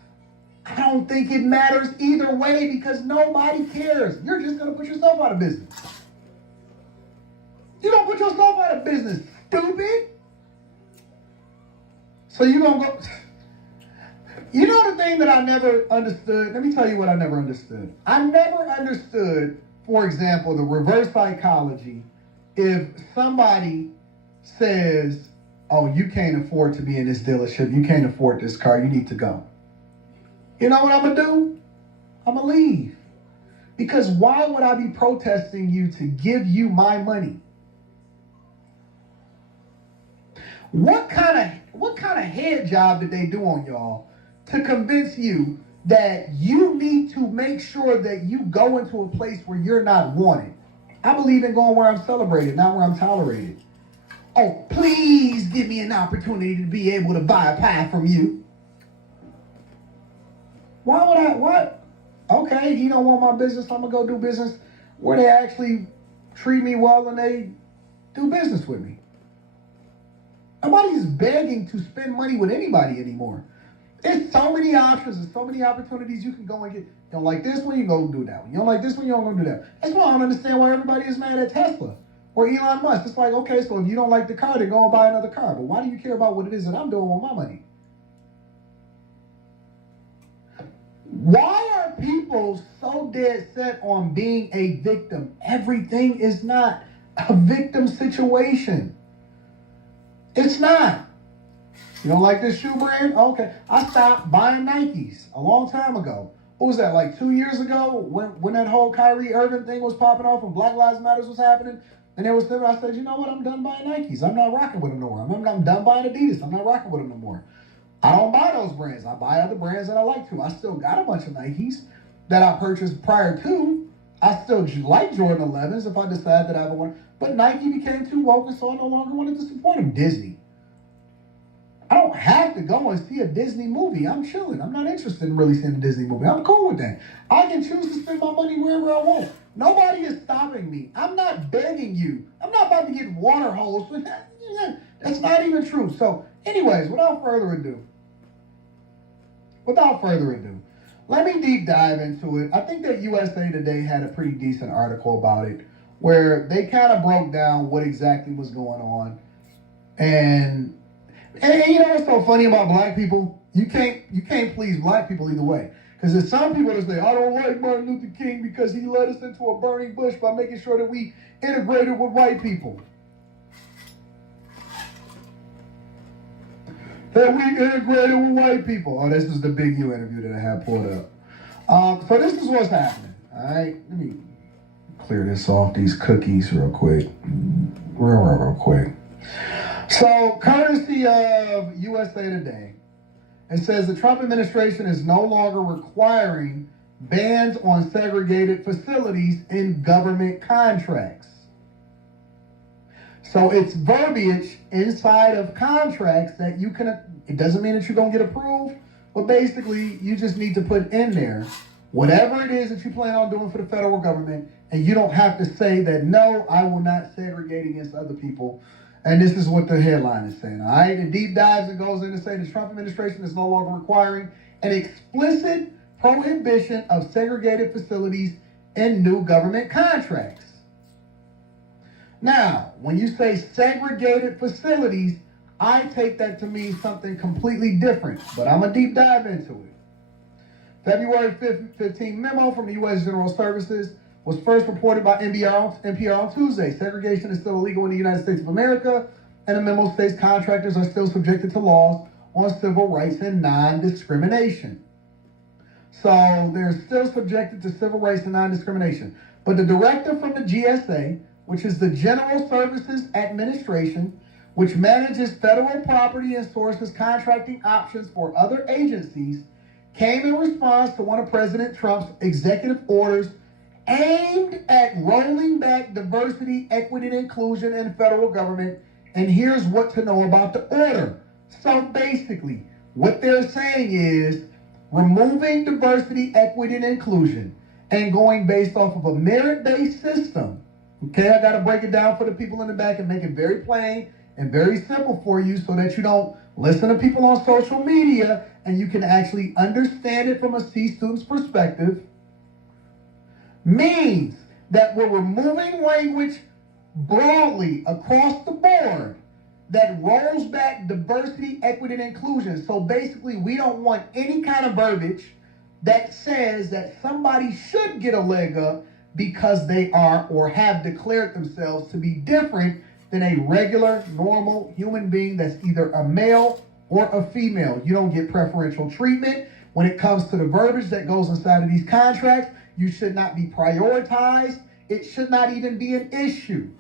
I don't think it matters either way because nobody cares. You're just going to put yourself out of business. You're going to put yourself out of business, stupid. So you're going to go... You know the thing that I never understood? Let me tell you what I never understood. I never understood, for example, the reverse psychology. If somebody says, oh, you can't afford to be in this dealership, you can't afford this car, you need to go. You know what I'm going to do? I'm going to leave. Because why would I be protesting you to give you my money? What kind of head job did they do on y'all to convince you that you need to make sure that you go into a place where you're not wanted? I believe in going where I'm celebrated, not where I'm tolerated. Oh, please give me an opportunity to be able to buy a pie from you. Why would I? What? Okay, you don't want my business, I'm going to go do business where they actually treat me well and they do business with me. Nobody's begging to spend money with anybody anymore. There's so many options and so many opportunities you can go and get. You don't like this one, you go do that one. You don't like this one, you don't go do that one. That's why I don't understand why everybody is mad at Tesla or Elon Musk. It's like, okay, so if you don't like the car, then go and buy another car. But why do you care about what it is that I'm doing with my money? Why are people so dead set on being a victim? Everything is not a victim situation. It's not. You don't like this shoe brand? Okay. I stopped buying Nikes a long time ago. What was that, like 2 years ago? When that whole Kyrie Irving thing was popping off and Black Lives Matter was happening? And there was them, I said, you know what? I'm done buying Nikes. I'm not rocking with them no more. I'm done buying Adidas. I'm not rocking with them no more. I don't buy those brands. I buy other brands that I like to. I still got a bunch of Nikes that I purchased prior to. I still like Jordan 11s if I decide that I have one. But Nike became too woke, and so I no longer wanted to support them. Disney. I don't have to go and see a Disney movie. I'm chilling. I'm not interested in really seeing a Disney movie. I'm cool with that. I can choose to spend my money wherever I want. Nobody is stopping me. I'm not begging you. I'm not about to get water hosed. That's not even true. So, anyways, without further ado, let me deep dive into it. I think that USA Today had a pretty decent article about it where they kind of broke down what exactly was going on. And you know what's so funny about black people? You can't please black people either way. Because there's some people that say, I don't like Martin Luther King because he led us into a burning bush by making sure that we integrated with white people. That we integrated with white people. Oh, this is the Big U interview that I have pulled up. So this is what's happening. All right, let me clear this off, these cookies real quick. Real quick. So, courtesy of USA Today, it says the Trump administration is no longer requiring bans on segregated facilities in government contracts. So it's verbiage inside of contracts that you can, it doesn't mean that you're going to get approved, but basically you just need to put in there whatever it is that you plan on doing for the federal government, and you don't have to say that, no, I will not segregate against other people. And this is what the headline is saying. All right, it deep dives and goes in to say the Trump administration is no longer requiring an explicit prohibition of segregated facilities in new government contracts. Now, when you say segregated facilities, I take that to mean something completely different, but I'm going to deep dive into it. February 15 memo from the U.S. General Services was first reported by NPR on Tuesday. Segregation is still illegal in the United States of America, and the memo states contractors are still subjected to laws on civil rights and non-discrimination. So they're still subjected to civil rights and non-discrimination. But the directive from the GSA, which is the General Services Administration, which manages federal property and sources contracting options for other agencies, came in response to one of President Trump's executive orders aimed at rolling back diversity, equity, and inclusion in federal government. And here's what to know about the order. So basically, what they're saying is removing diversity, equity, and inclusion and going based off of a merit-based system. Okay, I got to break it down for the people in the back and make it very plain and very simple for you so that you don't listen to people on social media and you can actually understand it from a C student's perspective. Means that we're removing language broadly across the board that rolls back diversity, equity, and inclusion. So basically, we don't want any kind of verbiage that says that somebody should get a leg up because they are or have declared themselves to be different than a regular, normal human being that's either a male or a female. You don't get preferential treatment when it comes to the verbiage that goes inside of these contracts. You should not be prioritized. It should not even be an issue.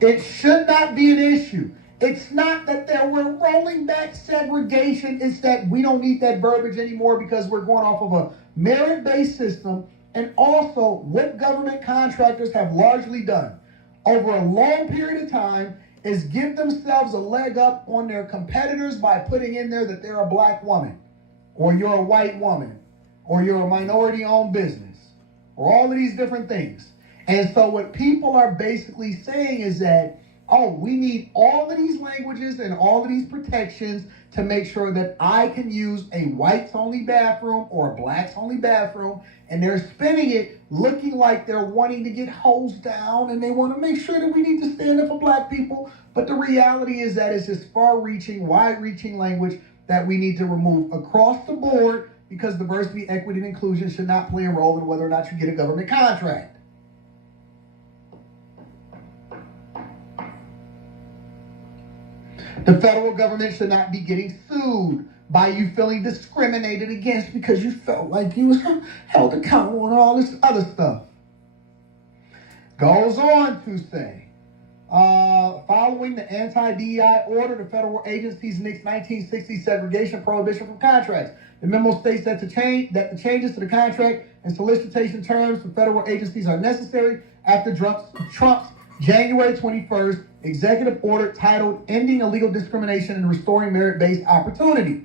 It should not be an issue. It's not that we're rolling back segregation. It's that we don't need that verbiage anymore because we're going off of a merit-based system. And also, what government contractors have largely done over a long period of time is give themselves a leg up on their competitors by putting in there that they're a black woman, or you're a white woman, or you're a minority-owned business, or all of these different things. And so what people are basically saying is that, oh, we need all of these languages and all of these protections to make sure that I can use a whites-only bathroom or a blacks-only bathroom. And they're spinning it looking like they're wanting to get hosed down and they want to make sure that we need to stand up for black people. But the reality is that it's this far-reaching, wide-reaching language that we need to remove across the board because diversity, equity, and inclusion should not play a role in whether or not you get a government contract. The federal government should not be getting sued by you feeling discriminated against because you felt like you was held accountable and all this other stuff. Goes on to say, following the anti-DEI order, the federal agencies nixed 1960 segregation prohibition from contracts. The memo states that the changes to the contract and solicitation terms for federal agencies are necessary after Trump's January 21st executive order titled Ending Illegal Discrimination and Restoring Merit-Based Opportunity.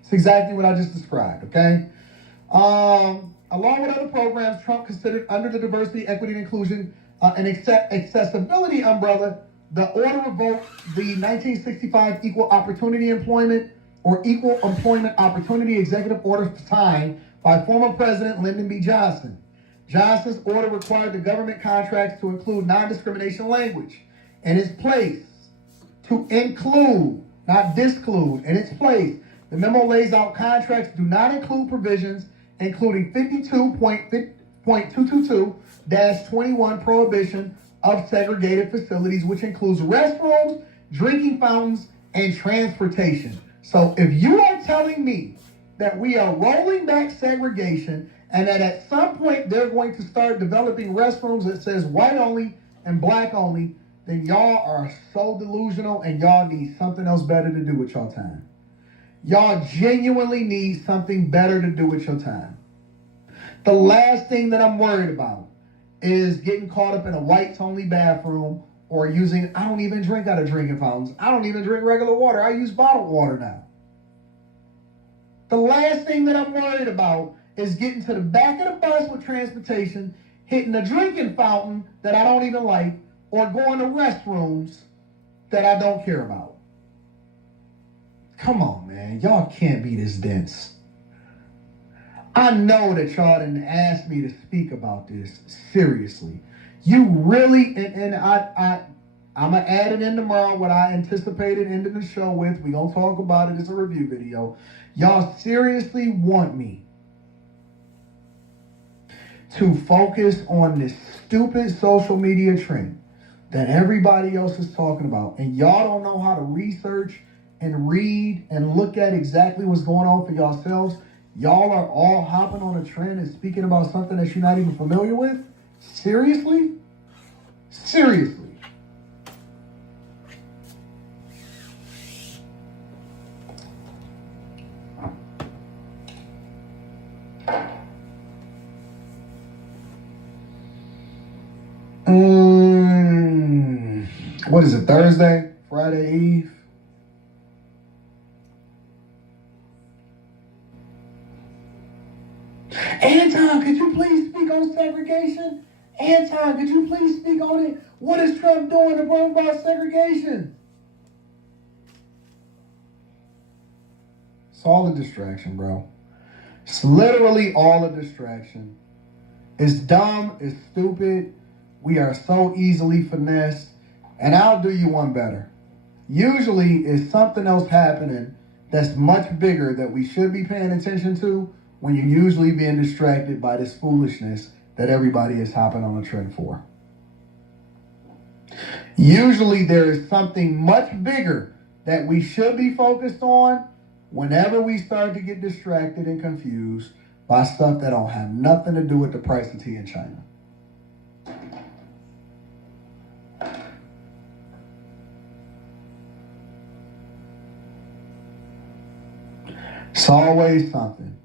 It's exactly what I just described, okay? Along with other programs Trump considered under the diversity, equity, and inclusion and accessibility umbrella, the order revoked the 1965 Equal Opportunity Employment or Equal Employment Opportunity Executive Order signed by former President Lyndon B. Johnson. Johnson's order required the government contracts to include non-discrimination language in its place, to include, not disclude, in its place. The memo lays out contracts do not include provisions including 52.222-21 prohibition of segregated facilities, which includes restrooms, drinking fountains, and transportation. So if you are telling me that we are rolling back segregation and that at some point they're going to start developing restrooms that says white only and black only, then y'all are so delusional and y'all need something else better to do with your time. Y'all genuinely need something better to do with your time. The last thing that I'm worried about is getting caught up in a whites-only bathroom or using, I don't even drink out of drinking fountains. I don't even drink regular water. I use bottled water now. The last thing that I'm worried about is getting to the back of the bus with transportation, hitting a drinking fountain that I don't even like, or going to restrooms that I don't care about. Come on, man. Y'all can't be this dense. I know that y'all didn't ask me to speak about this seriously. You really, and I'm going to add it in tomorrow, what I anticipated ending the show with. We're going to talk about it. It's a review video. Y'all seriously want me to focus on this stupid social media trend that everybody else is talking about, and y'all don't know how to research and read and look at exactly what's going on for yourselves? Y'all are all hopping on a trend and speaking about something that you're not even familiar with? Seriously? Seriously. What is it, Thursday? Friday Eve? Anton, could you please speak on segregation? Anton, could you please speak on it? What is Trump doing to bring about segregation? It's all a distraction, bro. It's literally all a distraction. It's dumb, it's stupid. We are so easily finessed. And I'll do you one better. Usually it's something else happening that's much bigger that we should be paying attention to when you're usually being distracted by this foolishness that everybody is hopping on a trend for. Usually there is something much bigger that we should be focused on whenever we start to get distracted and confused by stuff that don't have nothing to do with the price of tea in China. It's always something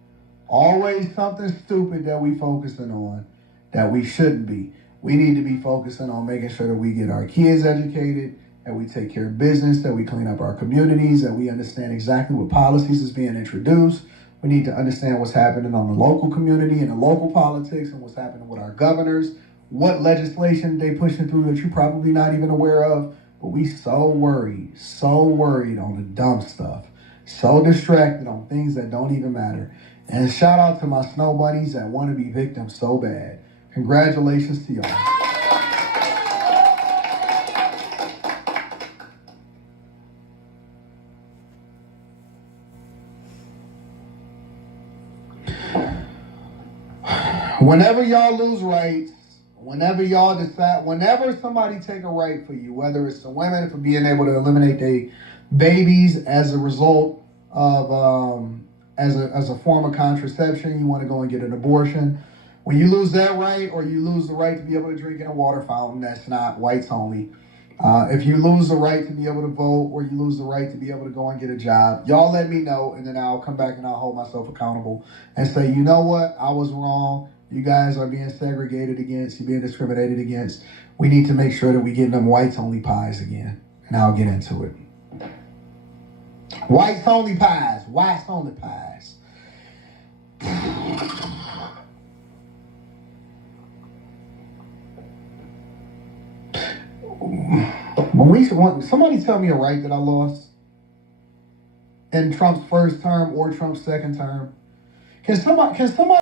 stupid that we focusing on that we shouldn't be. We need to be focusing on making sure that we get our kids educated, that we take care of business, that we clean up our communities, that we understand exactly what policies is being introduced. We need to understand what's happening on the local community and the local politics and what's happening with our governors, what legislation they pushing through that you're probably not even aware of. But we so worried on the dumb stuff. So distracted on things that don't even matter. And shout out to my snow bunnies that want to be victims so bad. Congratulations to y'all. Whenever y'all lose rights, whenever y'all decide, whenever somebody take a right for you, whether it's the women for being able to eliminate their babies as a result of as a form of contraception, you want to go and get an abortion. When you lose that right, or you lose the right to be able to drink in a water fountain, that's not whites only. If you lose the right to be able to vote, or you lose the right to be able to go and get a job, y'all let me know, and then I'll come back and I'll hold myself accountable and say, you know what, I was wrong. You guys are being segregated against, you're being discriminated against. We need to make sure that we get them whites only pies again. And I'll get into it. Whites only pies, whites only pies. When somebody tell me a right that I lost in Trump's first term or Trump's second term. Can somebody